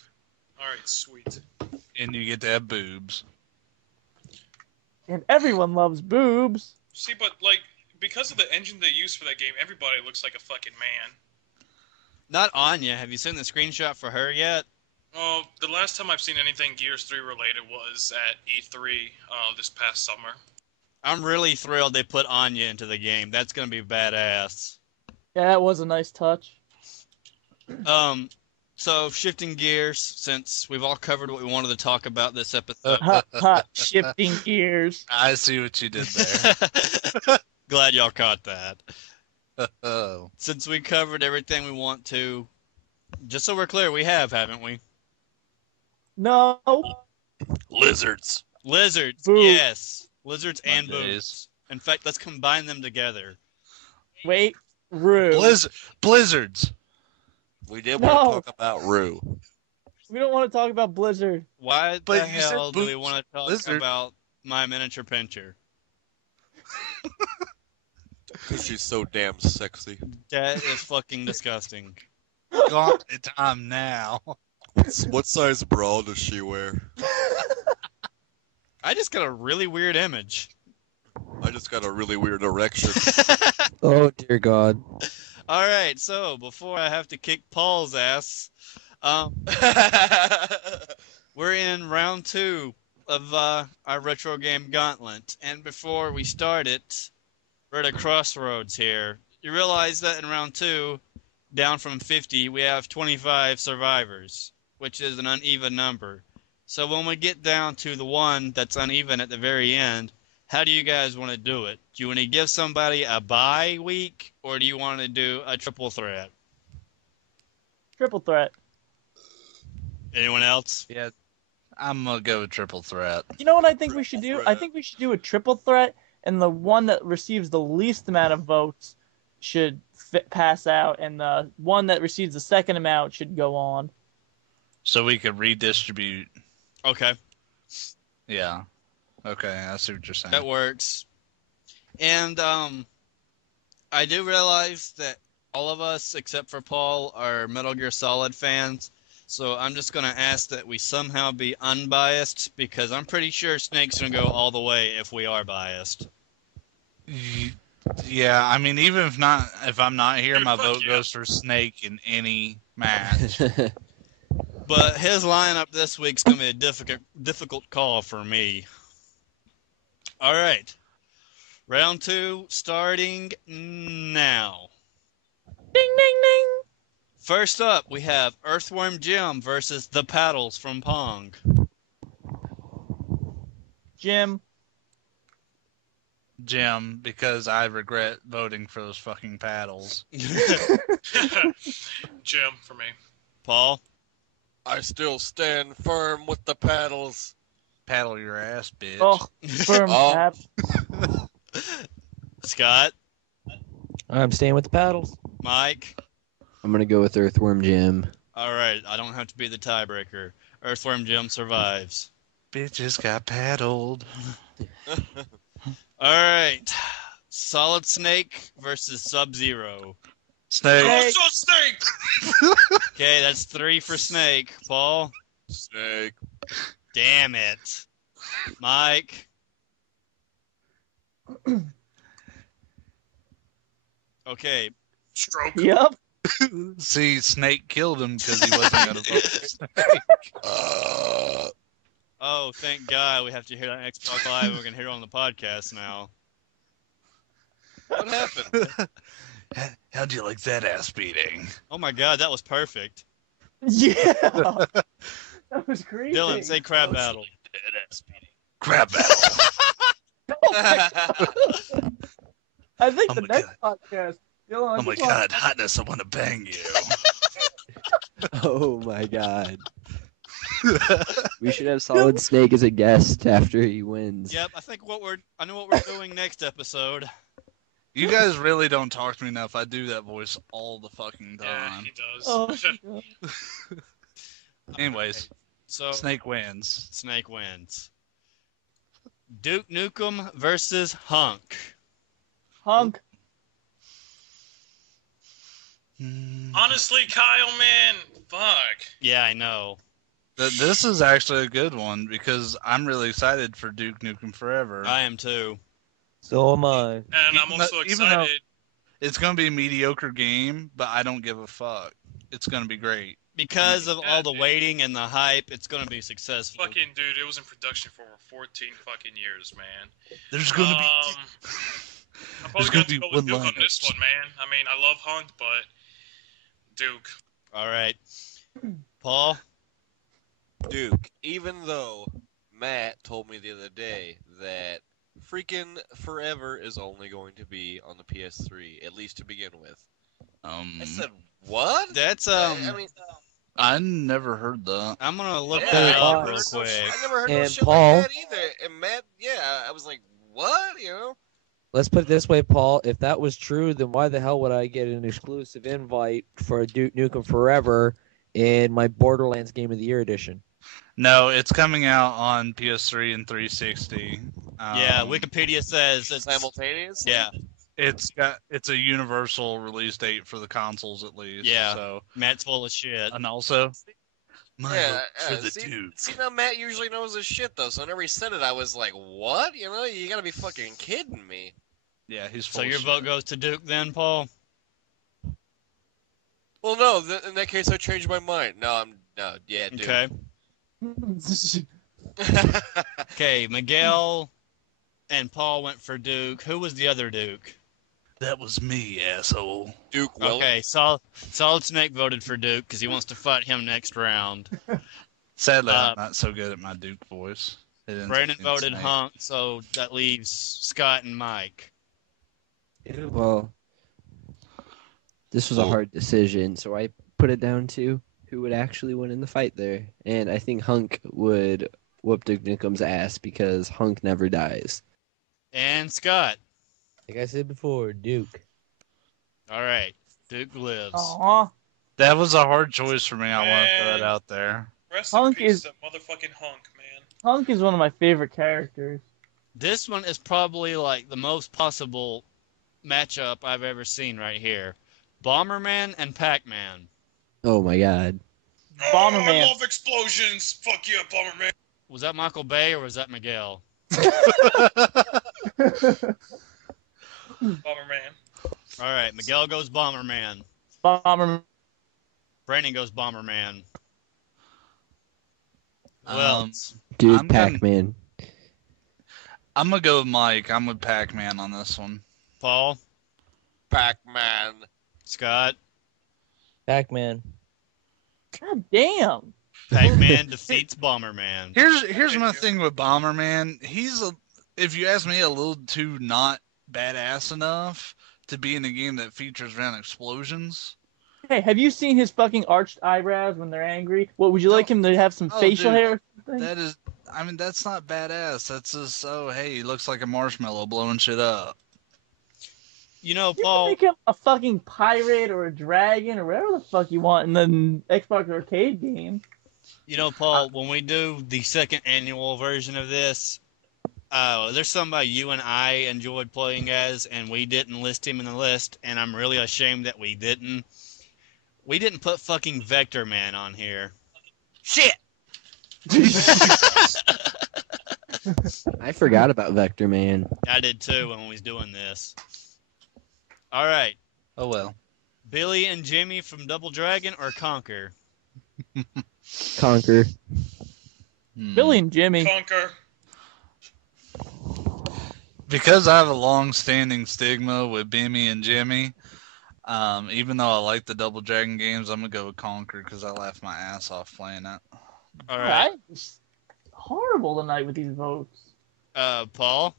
Alright, sweet. And you get to have boobs. And everyone loves boobs. See, but like, because of the engine they use for that game, everybody looks like a fucking man. Not Anya. Have you seen the screenshot for her yet? Oh, the last time I've seen anything Gears 3 related was at E3 this past summer. I'm really thrilled they put Anya into the game. That's gonna be badass. Yeah, that was a nice touch. So shifting gears, since we've all covered what we wanted to talk about this episode. Ha, shifting gears. I see what you did there. Glad y'all caught that. Oh. Since we covered everything we want to, just so we're clear, we have, haven't we? No. Lizards. Lizards, Boobs. yes. Lizards and My days. boobs. In fact, let's combine them together. Wait. Rue. Blizzards. We did No. want to talk about Rue. We don't want to talk about Blizzard. Why But the you said hell do we boobs, want to talk lizard. about my miniature pincher? Because she's so damn sexy. That is fucking disgusting. Gauntlet time now. What size bra does she wear? I just got a really weird image. I just got a really weird erection. Oh dear God. All right, so before I have to kick Paul's ass, we're in round 2 of our Retro Game Gauntlet. And before we start it, we're at a crossroads here. You realize that in round 2, down from 50, we have 25 survivors, which is an uneven number. So when we get down to the one that's uneven at the very end, how do you guys want to do it? Do you want to give somebody a bye week, or do you want to do a triple threat? Triple threat. Anyone else? Yeah, I'm gonna go with triple threat. You know what I think we should do? Triple I threat. think we should do a triple threat, and the one that receives the least amount of votes should pass out, and the one that receives the second amount should go on. So we could redistribute. Okay, Yeah. Okay, I see what you're saying. that works. And I do realize that all of us, except for Paul, are Metal Gear Solid fans. So I'm just going to ask that we somehow be unbiased, because I'm pretty sure Snake's going to go all the way if we are biased. Yeah, I mean, even if I'm not here, Dude, my fuck vote yeah. goes for Snake in any match. But his lineup this week's going to be a difficult call for me. All right. Round 2 starting now. Ding, ding, ding. First up, we have Earthworm Jim versus the Paddles from Pong. Jim. Jim, because I regret voting for those fucking paddles. Jim for me. Paul? I still stand firm with the paddles. Paddle your ass, bitch. Oh, firm Oh. tap. Scott? I'm staying with the paddles. Mike? I'm gonna go with Earthworm Jim. All right, I don't have to be the tiebreaker. Earthworm Jim survives. Bitches got paddled. All right. Solid Snake versus Snake. Sub-Zero. Snake. So Snake! Okay, that's 3 for Snake. Paul? Snake. Damn it. Mike? Okay, Stroke. Yep. See, Snake killed him because he wasn't going to vote for Snake. oh, thank God we have to hear that on Xbox Live. We're going to hear it on the podcast now. What happened? How'd you like that ass beating? Oh my God, that was perfect. Yeah. That was great. Dylan, say crab battle. Crap battle. I think Oh the my next podcast. Dylan, I Oh my just want- god, hotness, I want to bang you. Oh my god. We should have Solid Snake as a guest after he wins. Yep, I know what we're doing next episode. You guys really don't talk to me enough. I do that voice all the fucking Yeah, time. he does. Oh, my God. Anyways, So Snake wins. Snake wins. Duke Nukem versus Hunk. Hunk. Honestly, Kyle, man, fuck. Yeah, I know. This is actually a good one because I'm really excited for Duke Nukem Forever. I am too. So am I. And I'm Even also though- even though- excited. It's going to be a mediocre game, but I don't give a fuck. It's going to be great. Because of all the dude. waiting and the hype, it's going to be successful. Fucking dude, it was in production for over 14 fucking years, man. There's going to be... I'm There's probably gonna going to be go with Duke on one-liners. this one, man. I mean, I love Hunk, but Duke. All right. Paul? Duke, even though Matt told me the other day that freaking Forever is only going to be on the PS3, at least to begin with. I said, what? That's, I mean, I never heard that. I'm going to look yeah, that I up never real heard no shit- quick. I never heard no And shit Paul- like that either. And Matt, yeah, I was like, what? You know? Let's put it this way, Paul. If that was true, then why the hell would I get an exclusive invite for Duke Nukem Forever in my Borderlands Game of the Year edition? No, it's coming out on PS3 and 360. Yeah, Wikipedia says it's... Simultaneous? Yeah, It's a universal release date for the consoles at least. Yeah. So Matt's full of shit. and also my Yeah, vote for the see, Duke. see now Matt usually knows his shit though, so whenever he said it, I was like, "What? You know, you gotta be fucking kidding me." Yeah, he's So full your of vote shit. goes to Duke then, Paul? Well, no. In that case, I changed my mind. Yeah, dude. Okay. Okay, Miguel and Paul went for Duke. Who was the other Duke? That was me, asshole. Duke Wellington. Okay, Solid Snake voted for Duke because he wants to fight him next round. Sadly, I'm not so good at my Duke voice. Brandon voted Hunk, so that leaves Scott and Mike. Well, this was a hard decision, so I put it down to who would actually win in the fight there. And I think Hunk would whoop Duke Nukem's ass because Hunk never dies. And Scott. Like I said before, Duke. All right, Duke lives. Aw. That was a hard choice for me. I want to throw Man. it out there. Rest Hunk in peace, is- that motherfucking Hunk, man. Hunk is one of my favorite characters. This one is probably like the most possible matchup I've ever seen right here. Bomberman and Pac-Man. Oh my god. Bomberman. I love explosions. Fuck yeah, Bomberman. Was that Michael Bay or was that Miguel? Bomberman. All right, Miguel goes Bomberman. Bomberman. Brandon goes Bomberman. Well, Dude, I'm gonna- Pac-Man. I'm going to go with Mike. I'm with Pac-Man on this one. Paul, Pac-Man. Scott, Pac-Man. God damn. Pac-Man defeats Bomberman. Here's my thing with Bomberman. He's, if you ask me, a little too not badass enough to be in a game that features around explosions. Hey, have you seen his fucking arched eyebrows when they're angry? What, would you like him to have some facial dude, hair or something? That is, I mean, that's not badass. That's just, oh, hey, he looks like a marshmallow blowing shit up. You know, You can Paul, make him a fucking pirate or a dragon or whatever the fuck you want in the Xbox arcade game. when we do the second annual version of this, there's somebody you and I enjoyed playing as, and we didn't list him in the list, and I'm really ashamed that we didn't. We didn't put fucking Vector Man on here. Shit! I forgot about Vector Man. I did too when we was doing this. All right, Oh, well. Billy and Jimmy from Double Dragon or Conquer? Conquer. Billy and Jimmy. Conquer. Because I have a long-standing stigma with Bimmy and Jimmy, even though I like the Double Dragon games, I'm going to go with Conquer because I laughed my ass off playing it. All right, It's horrible tonight with these votes. Paul?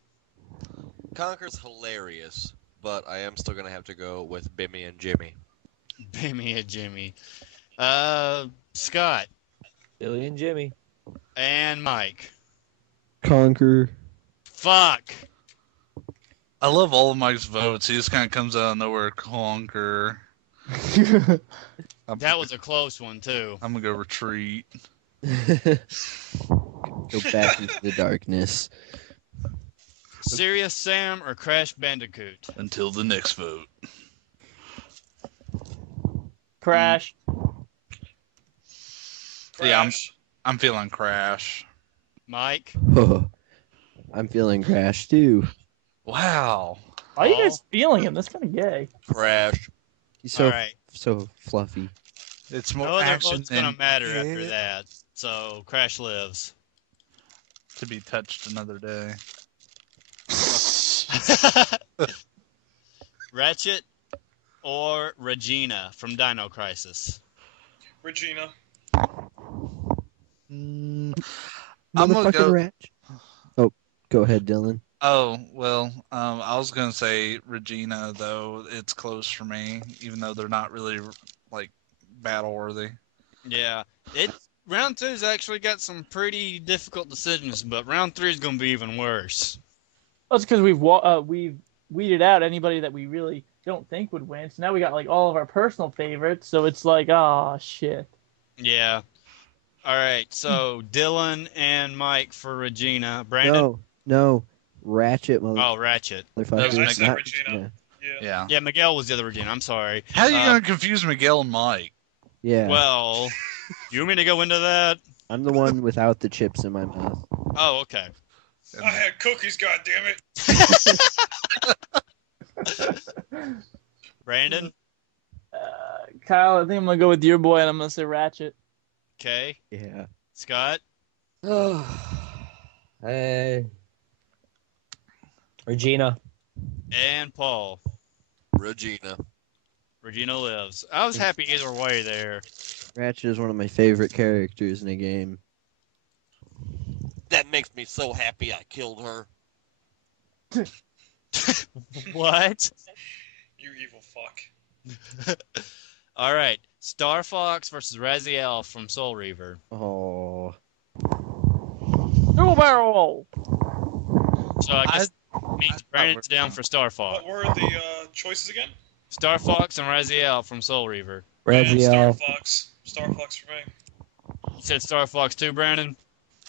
Conker's hilarious, but I am still gonna have to go with Bimmy and Jimmy. Bimmy and Jimmy. Scott Billy and Jimmy. and Mike. Conquer. Fuck. I love all of Mike's votes. He just kind of comes out of nowhere, Conquer. That was a close one, too. I'm going to go Retreat. Go back into the darkness. Serious Sam or Crash Bandicoot? Until the next vote. Crash. Yeah, Crash. I'm feeling Crash. Mike? I'm feeling Crash too. Wow. Why are you guys feeling him? That's kind of gay. Crash. He's so All right. so fluffy. It's more No other action vote's going than to matter after that. So, Crash lives. to be touched another day. Ratchet or Regina from Dino Crisis? Regina. I'm gonna Motherfucking go. Ratch. Oh, go ahead, Dylan. Oh, well, I was going to say Regina, though. It's close for me, even though they're not really, like, battle-worthy. Yeah. Round 2's actually got some pretty difficult decisions, but round 3 is going to be even worse. That's because we've weeded out anybody that we really don't think would win. So now we got like all of our personal favorites. So it's like, oh shit. Yeah. All right. So Dylan and Mike for Regina. Brandon. No, Ratchet, Oh, Ratchet. motherfucker. I It's said not- Regina. yeah. Yeah. Yeah, Miguel was the other Regina. I'm sorry. How are you going to confuse Miguel and Mike? Yeah. Well, you want me to go into that? I'm the one without the chips in my mouth. Oh, okay. I had cookies, goddammit. Brandon. Kyle, I think I'm gonna go with your boy, and I'm gonna say Ratchet. Okay. Yeah. Scott? Hey. Regina. And Paul. Regina. Regina lives. I was happy either way there. Ratchet is one of my favorite characters in a game. That makes me so happy I killed her. What? You evil fuck. All right. Star Fox versus Raziel from Soul Reaver. Oh. Dual barrel. So I guess means Brandon's down for Star Fox. What were the choices again? Star Fox and Raziel from Soul Reaver. And Star Raziel. Fox. Star Fox for me. You said Star Fox too, Brandon?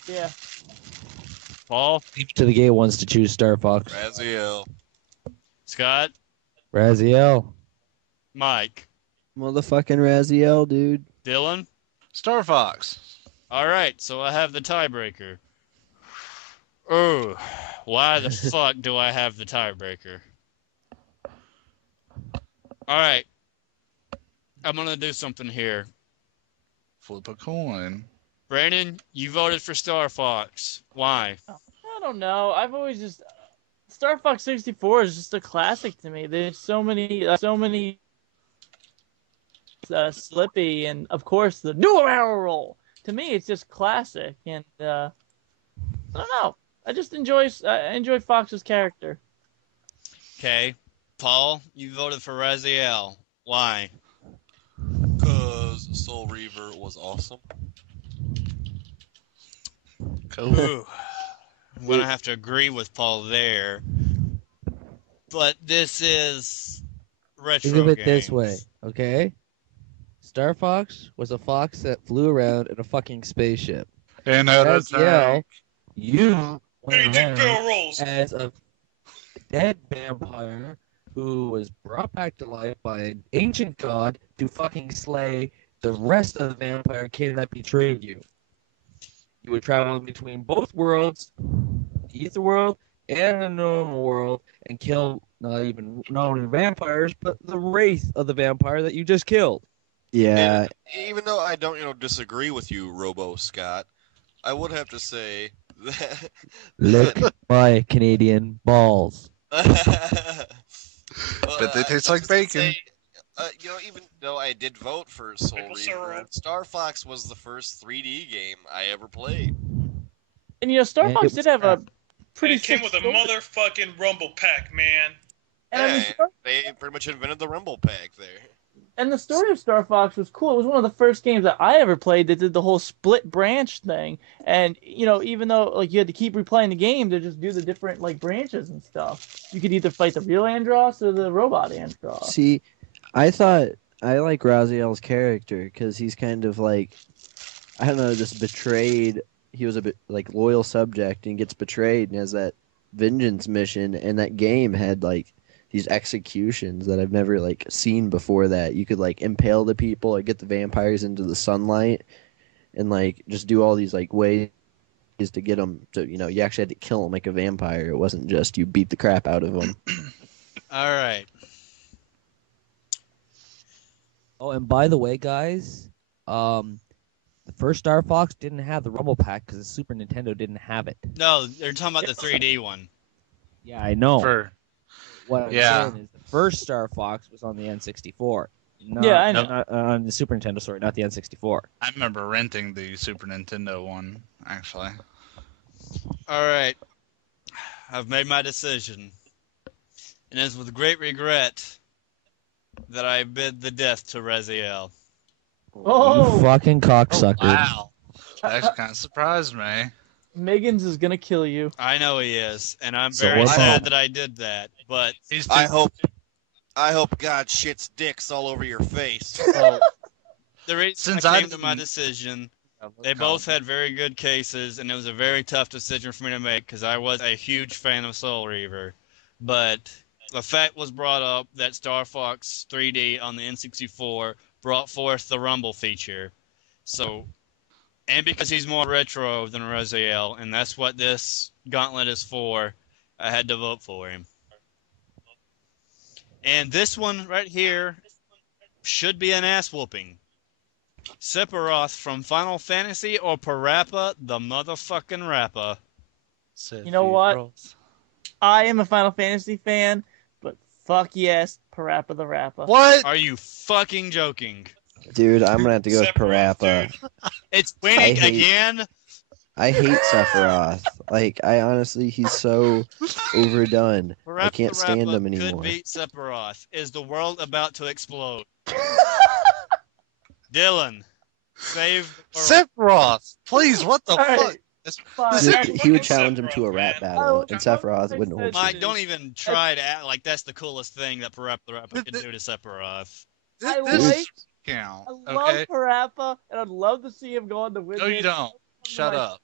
Yeah. Paul? To the gay ones to choose Star Fox. Raziel. Scott? Raziel. Mike? Motherfucking Raziel, dude. Dylan? Star Fox. All right, so I have the tiebreaker. Oh, why the fuck do I have the tiebreaker? All right, I'm gonna do something here. Flip a coin. Brandon, you voted for Star Fox. Why? I don't know. I've always just Star Fox 64 is just a classic to me. There's so many Slippy, and of course the dual barrel roll. To me, it's just classic, and I don't know. I just enjoy Fox's character. Okay, Paul, you voted for Raziel. Why? Because Soul Reaver was awesome. Cool. Ooh, I'm gonna have to agree with Paul there. But this is retro Think of it game. this way, okay? Star Fox was a fox that flew around in a fucking spaceship. And that's Raziel, you Hey, went dick around barrel rolls. as a dead vampire who was brought back to life by an ancient god to fucking slay the rest of the vampire kin that betrayed you. You would travel in between both worlds, the ether world and the normal world, and kill not only vampires, but the wraith of the vampire that you just killed. Yeah. And even though I don't, disagree with you, Robo Scott, I would have to say that. Lick my Canadian balls. But they taste like bacon. Even though I did vote for Soul Maple Reaver, syrup. Star Fox was the first 3D game I ever played. And Star Yeah, Fox it did was have a And pretty it came sick with a story. motherfucking rumble pack, man. And I mean, Yeah, they pretty much invented the Rumble Pack there. And the story of Star Fox was cool. It was one of the first games that I ever played that did the whole split branch thing. And even though you had to keep replaying the game to just do the different branches and stuff, you could either fight the real Andross or the robot Andross. See, I thought I like Raziel's character because he's kind of like, I don't know, just betrayed. He was a bit loyal subject and gets betrayed and has that vengeance mission. And that game had these executions that I've never seen before. That you could impale the people or get the vampires into the sunlight and just do all these ways to get them to you actually had to kill them like a vampire. It wasn't just you beat the crap out of them. All right. Oh, and by the way, guys, the first Star Fox didn't have the Rumble Pack because the Super Nintendo didn't have it. No, they're talking about the 3D one. Yeah, I know. What I'm Yeah. saying is the first Star Fox was on the N64. Yeah, I know. Not, on the Super Nintendo, sorry, not the N64. I remember renting the Super Nintendo one, actually. All right. I've made my decision. And it is with great regret that I bid the death to Raziel. Oh, You fucking cocksucker. Wow. That kind of surprised me. Megan's is gonna kill you. I know he is, and I'm So very what's sad up? that I did that. But He's I hope God shits dicks all over your face. the reason Since I I came to my didn't- decision, they both had very good cases, and it was a very tough decision for me to make because I was a huge fan of Soul Reaver. But the fact was brought up that Star Fox 3D on the N64 brought forth the Rumble feature. So, and because he's more retro than Raziel, and that's what this gauntlet is for, I had to vote for him. And this one right here should be an ass whooping. Sephiroth from Final Fantasy or Parappa the motherfucking rapper? You know what? I am a Final Fantasy fan, but fuck yes, Parappa the Rapper. What? Are you fucking joking? Dude, I'm gonna have to go with Sephiroth, Parappa. dude. It's winning hate- again? I hate Sephiroth. Like, I honestly, he's so overdone. I Parappa can't the stand Rapper him anymore. could beat Sephiroth. Is the world about to explode? Dylan, save the world. Sephiroth, please, what the All right. fuck? Fine. Dude, Sephiroth, he would fucking challenge him to a Sephiroth, rap man. battle, Oh, and I Sephiroth said wouldn't hold that. Mike, shit. don't even try to act like that's the coolest thing that Parappa the Rapper can do to Sephiroth. I This like- count. I love Okay. Parappa, and I'd love to see him go on to win. No, you this. don't. Shut up.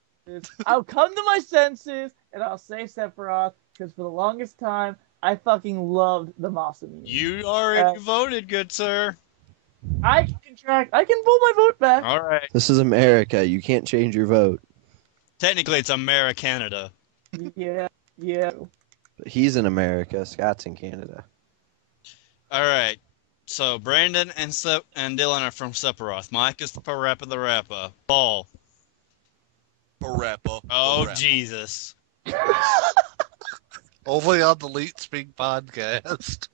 I'll come to my senses, and I'll say Sephiroth, because for the longest time, I fucking loved the Masamune. You already voted, good sir. I can contract. I can pull my vote back. All right. This is America. You can't change your vote. Technically, it's Americanada. Yeah. But he's in America. Scott's in Canada. All right. So Brandon and Dylan are from Sephiroth. Mike is for Parappa the Rapper. Paul. Parappa. Oh Parappa. Jesus. Only on the Leet Speak podcast.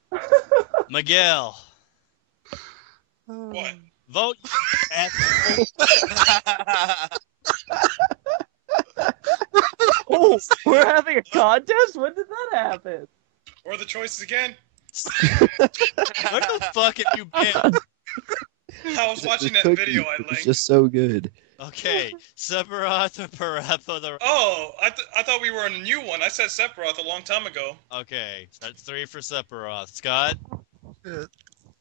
Miguel. What? Vote. Asshole. Oh, we're having a contest? When did that happen? Or the choices again? Where the fuck have you been? I was watching The that cookie, video I it's linked. just so good. Okay, Sephiroth or Parappa the. Oh, I thought we were on a new one. I said Sephiroth a long time ago. Okay, that's 3 for Sephiroth. Scott.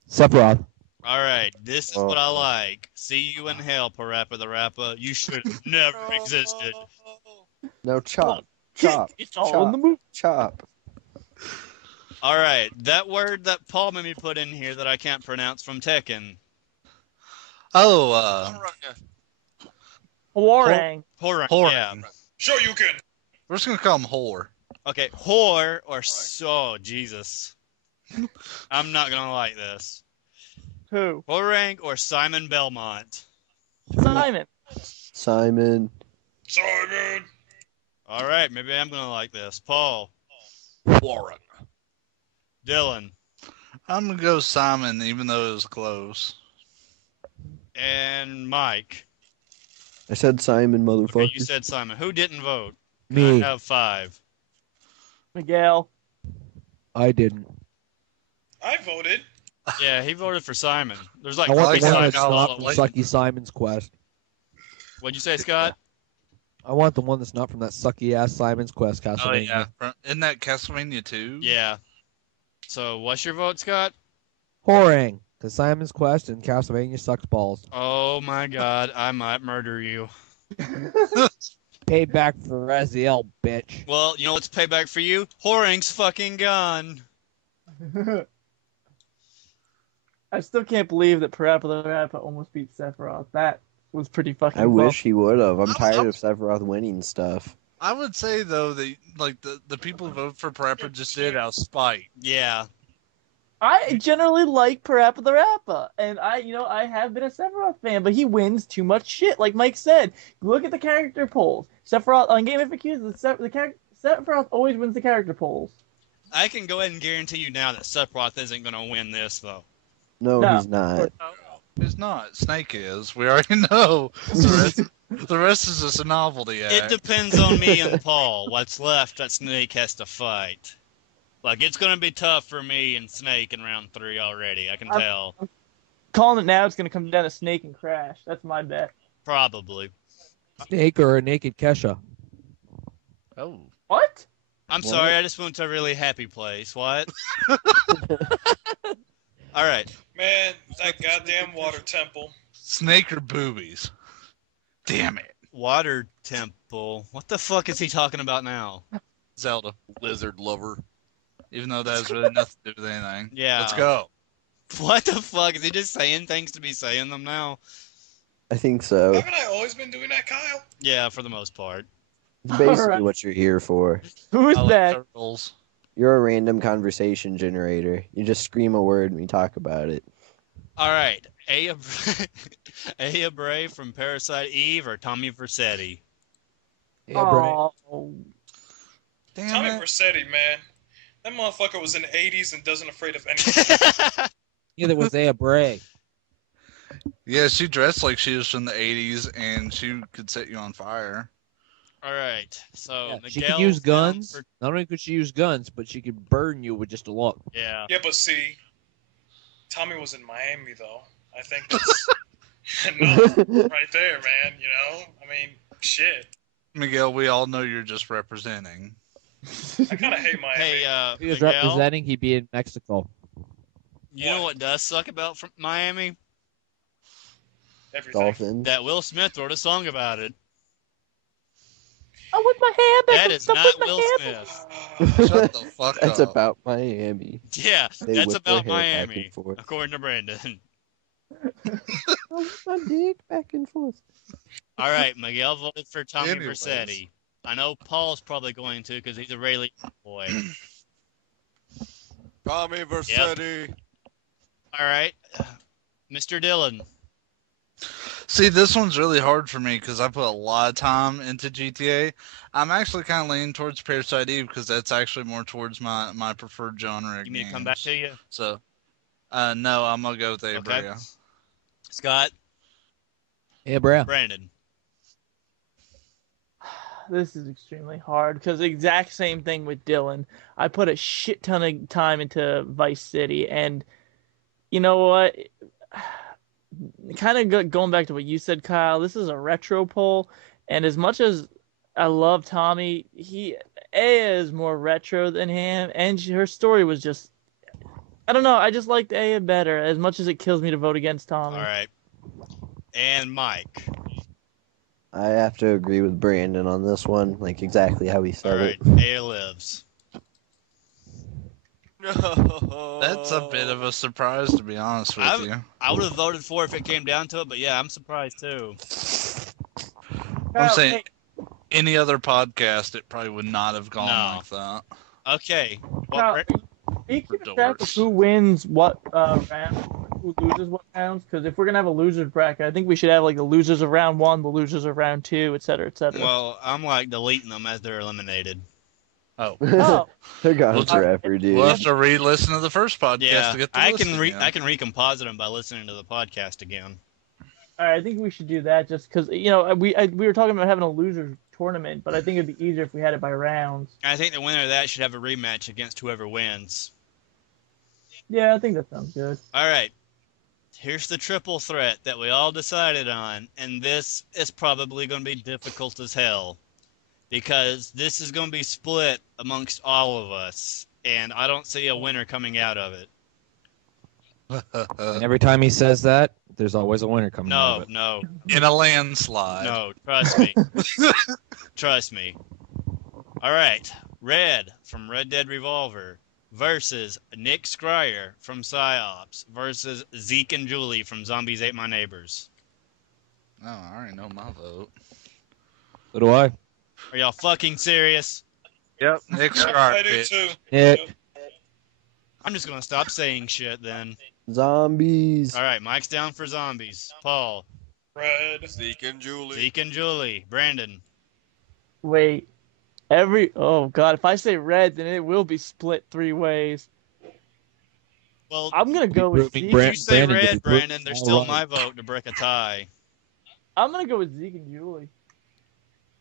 Sephiroth. All right, this is what I like. See you in hell, Parappa the Rapper. You should have never existed. No, chop. Chop. It's all chop, in the movie. Chop. All right, that word that Paul made me put in here that I can't pronounce from Tekken. Oh, Warang. Horror. Horror. Yeah. Sure you can. we're just gonna call him whore. Okay, whore or so Jesus. I'm not gonna like this. Who? Horang or Simon Belmont. Simon. Simon. Simon. All right, maybe I'm gonna like this. Paul. Warren. Dylan. I'm gonna go Simon, even though it was close. And Mike. I said Simon, motherfucker. Okay, you said Simon. Who didn't vote? Me. I have 5. Miguel. I didn't. I voted. Yeah, he voted for Simon. There's like I want the 3 one like that's how not from late- Sucky Simon's Quest. What'd you say, Scott? I want the one that's not from that sucky ass Simon's Quest Oh Castlevania. yeah, isn't that Castlevania 2? Yeah. So, what's your vote, Scott? Horang. Because Simon's Quest and Castlevania sucks balls. Oh my god, I might murder you. Payback for Raziel, bitch. Well, you know what's payback for you? Horang's fucking gun. I still can't believe that Parappa the Rapper almost beat Sephiroth. That was pretty fucking I fun. wish he would have. I'm I'm- tired I'm- of Sephiroth winning stuff. I would say though that like the people who vote for Parappa just did out of spite. Yeah. I generally like Parappa the Rapper, and I have been a Sephiroth fan, but he wins too much shit. Like Mike said, look at the character polls. Sephiroth on Game FAQs, Sephiroth always wins the character polls. I can go ahead and guarantee you now that Sephiroth isn't going to win this, though. No, No. he's not. It's not. Snake is. We already know. The rest is just a novelty It act. depends on me and Paul. What's left that Snake has to fight. Like, it's going to be tough for me and Snake in round 3 already. I can tell. Calling it now, it's going to come down to Snake and Crash. That's my bet. Probably. Snake or a naked Kesha. Oh. What? I'm What? sorry, I just went to a really happy place. What? All right. Man, that goddamn water temple. Snake or boobies? Damn it. Water Temple. What the fuck is he talking about now? Zelda. Lizard lover. Even though that has really nothing to do with anything. Yeah. Let's go. What the fuck? Is he just saying things to be saying them now? I think so. Haven't I always been doing that, Kyle? Yeah, for the most part. It's basically Alright. what you're here for. Who's I like that? turtles. You're a random conversation generator. You just scream a word and we talk about it. All right, Aya, Aya Bray from Parasite Eve or Tommy Vercetti? Yeah, Bray. Oh, Damn Tommy it. Vercetti, man. That motherfucker was in the 80s and doesn't afraid of anything. Neither was Aya Bray. Yeah, she dressed like she was from the 80s, and she could set you on fire. All right, so Yeah, Miguel she could use down guns. for- Not only could she use guns, but she could burn you with just a look. yeah. Yeah, but see, Tommy was in Miami, though. I think that's enough right there, man. You know? I mean, shit. Miguel, we all know you're just representing. I kind of hate Miami. Hey, If he was Miguel, representing, he'd be in Mexico. you know what does suck about Miami? Everything. Dolphins. That Will Smith wrote a song about it. I'm with my hand back That and is stuff not with my Will hand. Smith. Shut the fuck That's up. about Miami. Yeah, They that's whip their about hair back Miami, and forth. according to Brandon. I whip my dick back and forth. All right, Miguel voted for Tommy Anyways. Vercetti. I know Paul's probably going to because he's a Rayleigh boy. Tommy Vercetti. All right, Mr. Dillon. See, this one's really hard for me because I put a lot of time into GTA. I'm actually kind of leaning towards Parasite Eve because that's actually more towards my preferred genre. Of You mean to come games. back to you, So, no, I'm gonna go with Abrea. Scott? Aya Bray. Brandon. This is extremely hard because the exact same thing with Dylan. I put a shit ton of time into Vice City, and you know what? Kind of going back to what you said, Kyle. This is a retro poll, and as much as I love Tommy, Aya is more retro than him, and her story was just. I don't know. I just liked Aya better, as much as it kills me to vote against Tommy. All right. And Mike. I have to agree with Brandon on this one, like exactly how he All said right. it. Aya lives. That's a bit of a surprise, to be honest with you. I would have voted for it if it came down to it, but yeah, I'm surprised too. I'm Kyle, saying hey, any other podcast, it probably would not have gone No. like that. Okay. Kyle, What, Are you keeping For track of dorks. who wins what round, who loses what rounds? Because if we're gonna have a losers bracket, I think we should have like the losers of round one, the losers of round two, etc., etc. well, I'm like deleting them as they're eliminated. Oh, Oh, They're gone We'll forever, dude. we'll have to re-listen to the first podcast Yeah, to get to I listen can again. I can recomposite them by listening to the podcast again. all right. I think we should do that just because we were talking about having a losers tournament, but I think it'd be easier if we had it by rounds. I think the winner of that should have a rematch against whoever wins. Yeah, I think that sounds good. All right. Here's the triple threat that we all decided on, and this is probably going to be difficult as hell because this is going to be split amongst all of us, and I don't see a winner coming out of it. And every time he says that, there's always a winner coming out of No, it. no, In a landslide. no. Trust me. Trust me. All right. Red from Red Dead Revolver versus Nick Scryer from PsyOps versus Zeke and Julie from Zombies Ate My Neighbors. Oh, I already know my vote. So do I. Are y'all fucking serious? Yep, Nick I Scott. do too. Yeah. I'm just going to stop saying shit then. Zombies. All right, Mike's down for zombies. Paul, Red. Zeke and Julie. Zeke and Julie, Brandon. Wait, oh god, if I say red, then it will be split three ways. Well, I'm gonna go with Rooting Zeke. if Brand- you say Brandon, red, you're Brandon, there's all still right. my vote to break a tie. I'm gonna go with Zeke and Julie.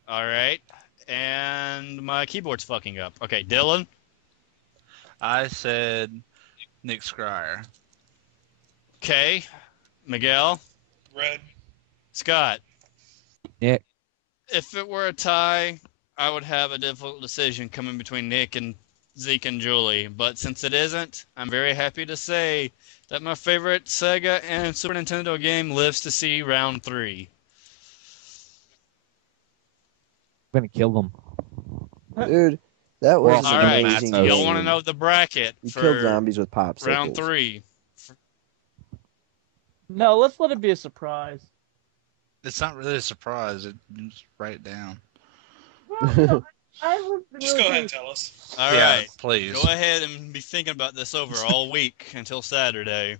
All right, and my keyboard's fucking up. Okay, Dylan. I said Nick Scryer. Okay, Miguel. Red. Scott. Nick. If it were a tie, I would have a difficult decision coming between Nick and Zeke and Julie. But since it isn't, I'm very happy to say that my favorite Sega and Super Nintendo game lives to see round 3. I'm gonna kill them. Dude, that was Well, an all right, amazing that's- y'all game. want to know the bracket You killed for zombies with popsicles. round 3? No, let's let it be a surprise. It's not really a surprise. Just write it down. Well, no, I Just go ahead and tell us. All Yeah, right, please. go ahead and be thinking about this over all week until Saturday.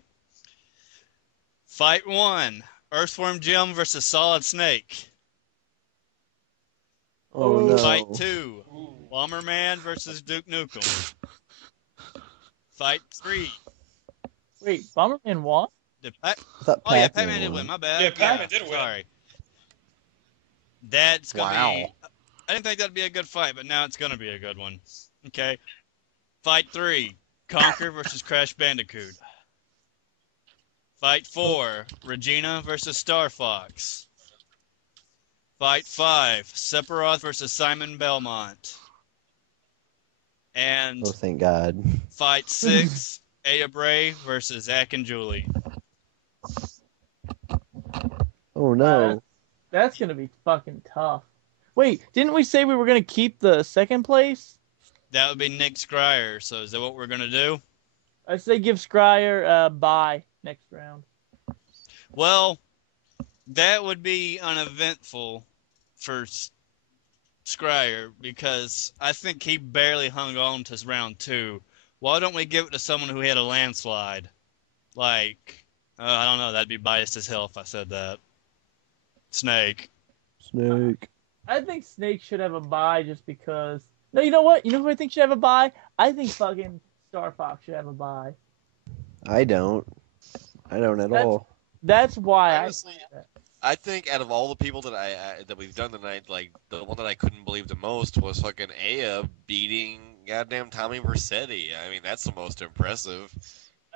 Fight 1. Earthworm Jim versus Solid Snake. Oh no. Fight 2. Bomberman versus Duke Nukem. Fight 3. Wait, Bomberman won? I thought Oh yeah, Pac-Man Pac-Man did won. win. My bad. Yeah, Pac-Man did win. Sorry. That's gonna Wow. be. I didn't think that'd be a good fight, but now it's gonna be a good one. Okay. Fight 3. Conker versus Crash Bandicoot. Fight 4. Regina versus Star Fox. Fight 5. Sephiroth versus Simon Belmont. And Oh, thank God. Fight 6. Ada Bray versus Zack and Julie. Oh no. That's gonna be fucking tough. Wait, didn't we say we were gonna keep the second place? That would be Nick Scryer. So is that what we're gonna do? I say give Scryer a bye next round. Well, that would be uneventful for Scryer because I think he barely hung on to round 2. Why don't we give it to someone who had a landslide? Like, I don't know. That'd be biased as hell if I said that. Snake. Snake. I think Snake should have a bye just because. No, you know what? You know who I think should have a bye? I think fucking Star Fox should have a bye. I don't at all. That's why Honestly, I think out of all the people that that we've done tonight, like the one that I couldn't believe the most was fucking Aya beating goddamn Tommy Vercetti. I mean, that's the most impressive.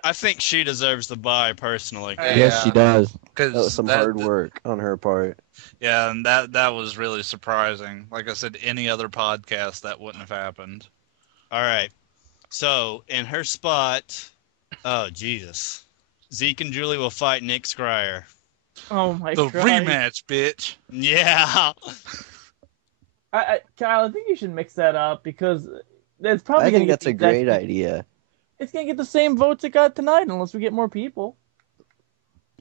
I think she deserves the bye personally. Yes, she does. That was Because some hard work on her part. Yeah, and that was really surprising. Like I said, any other podcast that wouldn't have happened. All right. So in her spot, oh Jesus, Zeke and Julie will fight Nick Scryer. Oh my The Christ. rematch, bitch. Yeah. Kyle, I think you should mix that up because that's probably. I think gonna get that's a the exact great same- idea. It's gonna get the same votes it got tonight unless we get more people.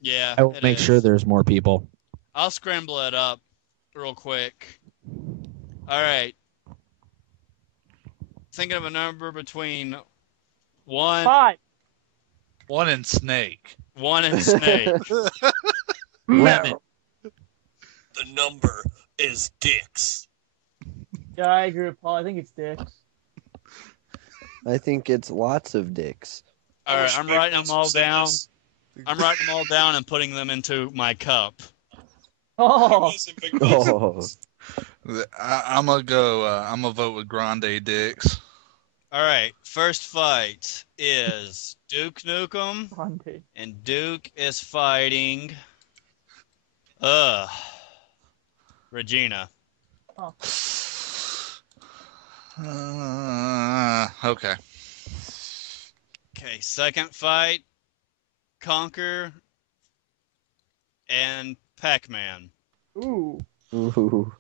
Yeah. I will it make is. sure there's more people. I'll scramble it up real quick. All right. Thinking of a number between 1 5. One in Snake. and Snake. No. The number is dicks. Yeah, I agree with Paul. I think it's dicks. I think it's lots of dicks. All right, I'm writing them all down. This. I'm writing them all down and putting them into my cup. Oh, Listen, Big Boss. Oh, I'm gonna go. I'm gonna vote with Grande Dicks. All right, first fight is Duke Nukem, Monday. and Duke is fighting, Regina. Okay. Okay, second fight, Conker and Pac-Man. Ooh. ooh.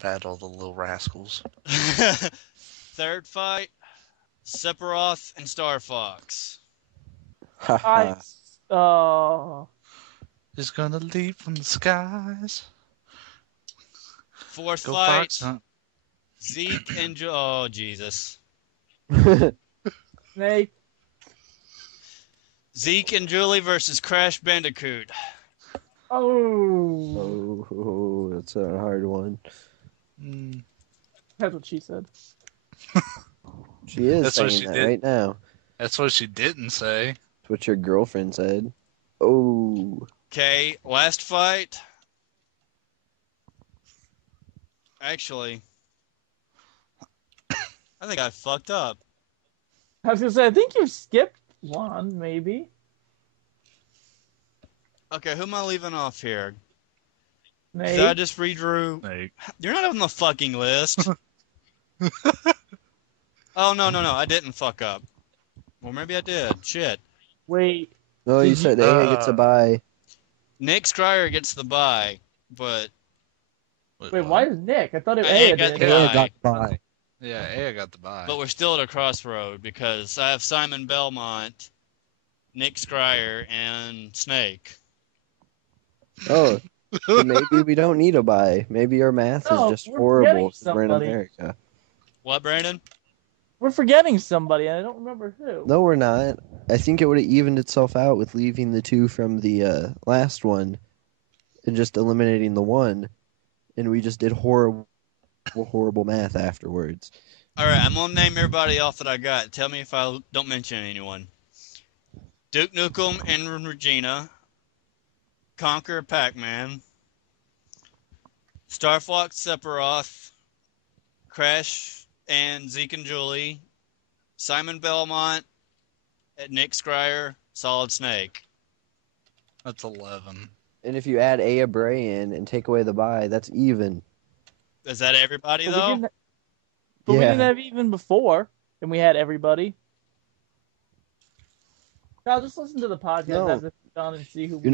Battle the little rascals. Third fight, Sephiroth and Star Fox. I. Oh. He's gonna leap from the skies. Fourth Go fight, Fox, huh? Zeke and oh Jesus, Snake. Zeke and Julie versus Crash Bandicoot. Oh. Oh, that's a hard one. Mm, That's what she said. She is That's what saying she that did. right now. that's what she didn't say. That's what your girlfriend said. Oh. Okay, last fight. Actually, I think I fucked up. I was gonna say, I think you skipped one, maybe. Okay, who am I leaving off here? 'Cause Maybe. I just redrew. Snake. You're not on the fucking list. Oh, no, I didn't fuck up. Well, maybe I did. Shit. Wait. No, you said A gets a bye. Nick Scryer gets the bye, but Wait, what? why is Nick? I thought it Aya Aya got did. the Yeah, bye. got by. Yeah, Aya got the bye. we're still at a crossroad because I have Simon Belmont, Nick Scryer, and Snake. Oh, so maybe we don't need a bye. Maybe our math No, is just we're horrible forgetting 'cause we're in somebody. America. What, Brandon? We're forgetting somebody, and I don't remember who. No, we're not. I think it would have evened itself out with leaving the 2 from the last one and just eliminating the 1, and we just did horrible math afterwards. All right, I'm gonna name everybody off that I got. Tell me if I don't mention anyone. Duke Nukem and Regina, Conquer Pac-Man, Starfox Sephiroth, Crash and Zeke and Julie, Simon Belmont, Nick Scryer, Solid Snake. That's 11. And if you add Aya Bray in and take away the bye, that's even. Is that everybody, But though? we didn't have even before, and we had everybody. Now just listen to the podcast after it's done and see who. You're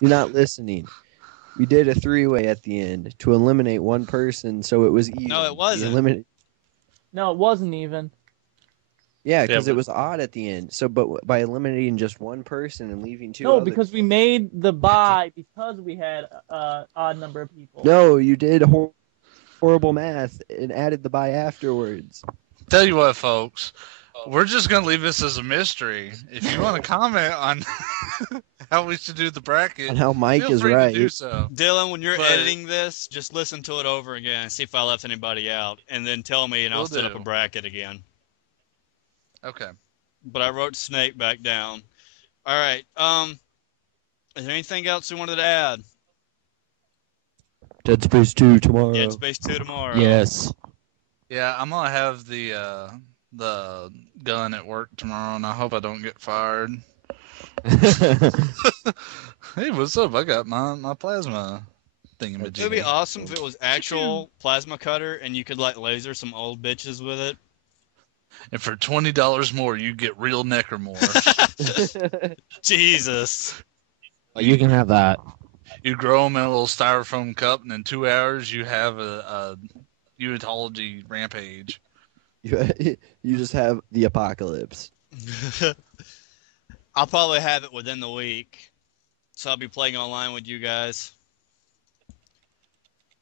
not listening. We did a 3-way at the end to eliminate one person, so it was even. No, it wasn't. No, it wasn't even. Yeah, because it was odd at the end. So, but by eliminating just one person and leaving 2. No, because we made the bye because we had an odd number of people. No, you did horrible math and added the bye afterwards. Tell you what, folks, we're just gonna leave this as a mystery. If you want to comment on how we should do the bracket, And how Mike feel is free right. to do so. Dylan, when you're But- editing this, just listen to it over again and see if I left anybody out, and then tell me, and I'll Will set up do. a bracket again. Okay. But I wrote Snake back down. All right. Is there anything else you wanted to add? Dead Space 2 tomorrow. Dead Space 2 tomorrow. Yes. Yeah, I'm gonna have the gun at work tomorrow, and I hope I don't get fired. Hey, what's up? I got my plasma thingamajiggy. It would be awesome if it was actual plasma cutter and you could like laser some old bitches with it. And for $20 more, you get real necromore. Jesus. You can have that. You grow them in a little styrofoam cup, and in 2 hours, you have a unitology rampage. You just have the apocalypse. I'll probably have it within the week. So I'll be playing online with you guys.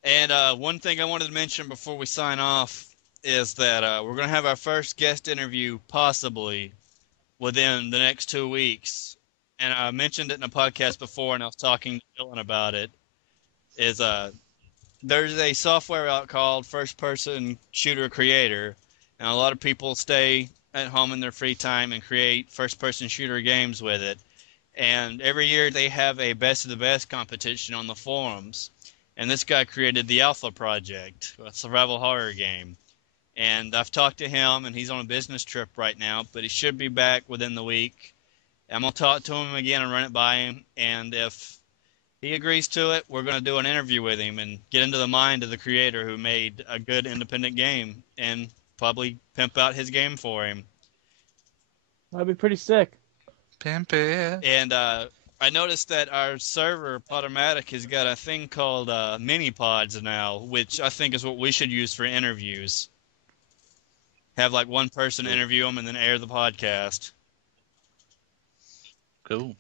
And one thing I wanted to mention before we sign off is that we're going to have our first guest interview possibly within the next 2 weeks. And I mentioned it in a podcast before, and I was talking to Dylan about it, is there's a software out called First Person Shooter Creator, and a lot of people stay at home in their free time and create first-person shooter games with it. And every year they have a Best of the Best competition on the forums. And this guy created the Alpha Project, a survival horror game. And I've talked to him, and he's on a business trip right now, but he should be back within the week. I'm going to talk to him again and run it by him, and if he agrees to it, we're going to do an interview with him and get into the mind of the creator who made a good independent game and probably pimp out his game for him. That'd be pretty sick. Pimp it. And I noticed that our server, Podomatic, has got a thing called mini pods now, which I think is what we should use for interviews. Have like one person interview them and then air the podcast. Cool.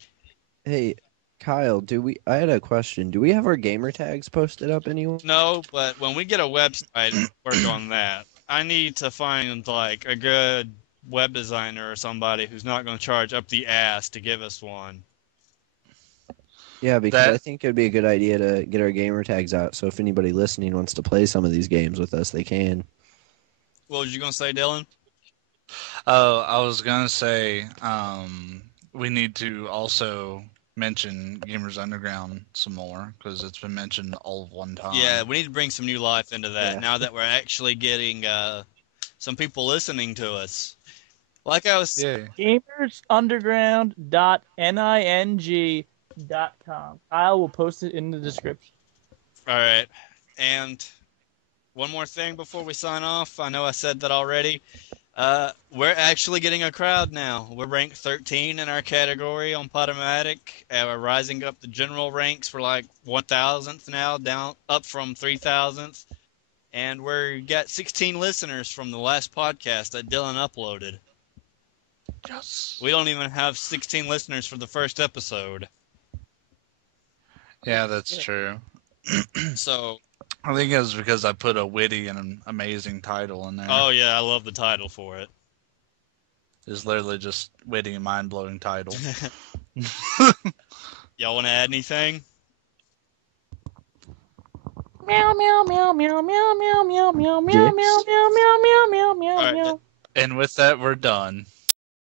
Hey, Kyle, I had a question. Do we have our gamer tags posted up anywhere? No, but when we get a website, work on that. I need to find like a good web designer or somebody who's not going to charge up the ass to give us one. Yeah, because I think it would be a good idea to get our gamer tags out, so if anybody listening wants to play some of these games with us, they can. What was you going to say, Dylan? Oh, I was gonna say, we need to also mention Gamers Underground some more because it's been mentioned all of one time. Yeah, we need to bring some new life into that Yeah. now that we're actually getting some people listening to us. Like I was, Yeah. gamersunderground.ning.com. I will post it in the description. all right. And one more thing before we sign off. I know I said that already. We're actually getting a crowd now. We're ranked 13 in our category on Podomatic. We're rising up the general ranks for like 1,000th now, down up from 3,000th. And we got 16 listeners from the last podcast that Dylan uploaded. Yes. We don't even have 16 listeners for the first episode. Yeah, that's true. So I think it was because I put a witty and an amazing title in there. Oh yeah, I love the title for it. It's literally just witty and mind-blowing title. Y'all want to add anything? Meow meow meow meow meow meow meow meow meow meow meow meow meow meow meow All right, meow. And with that, we're done.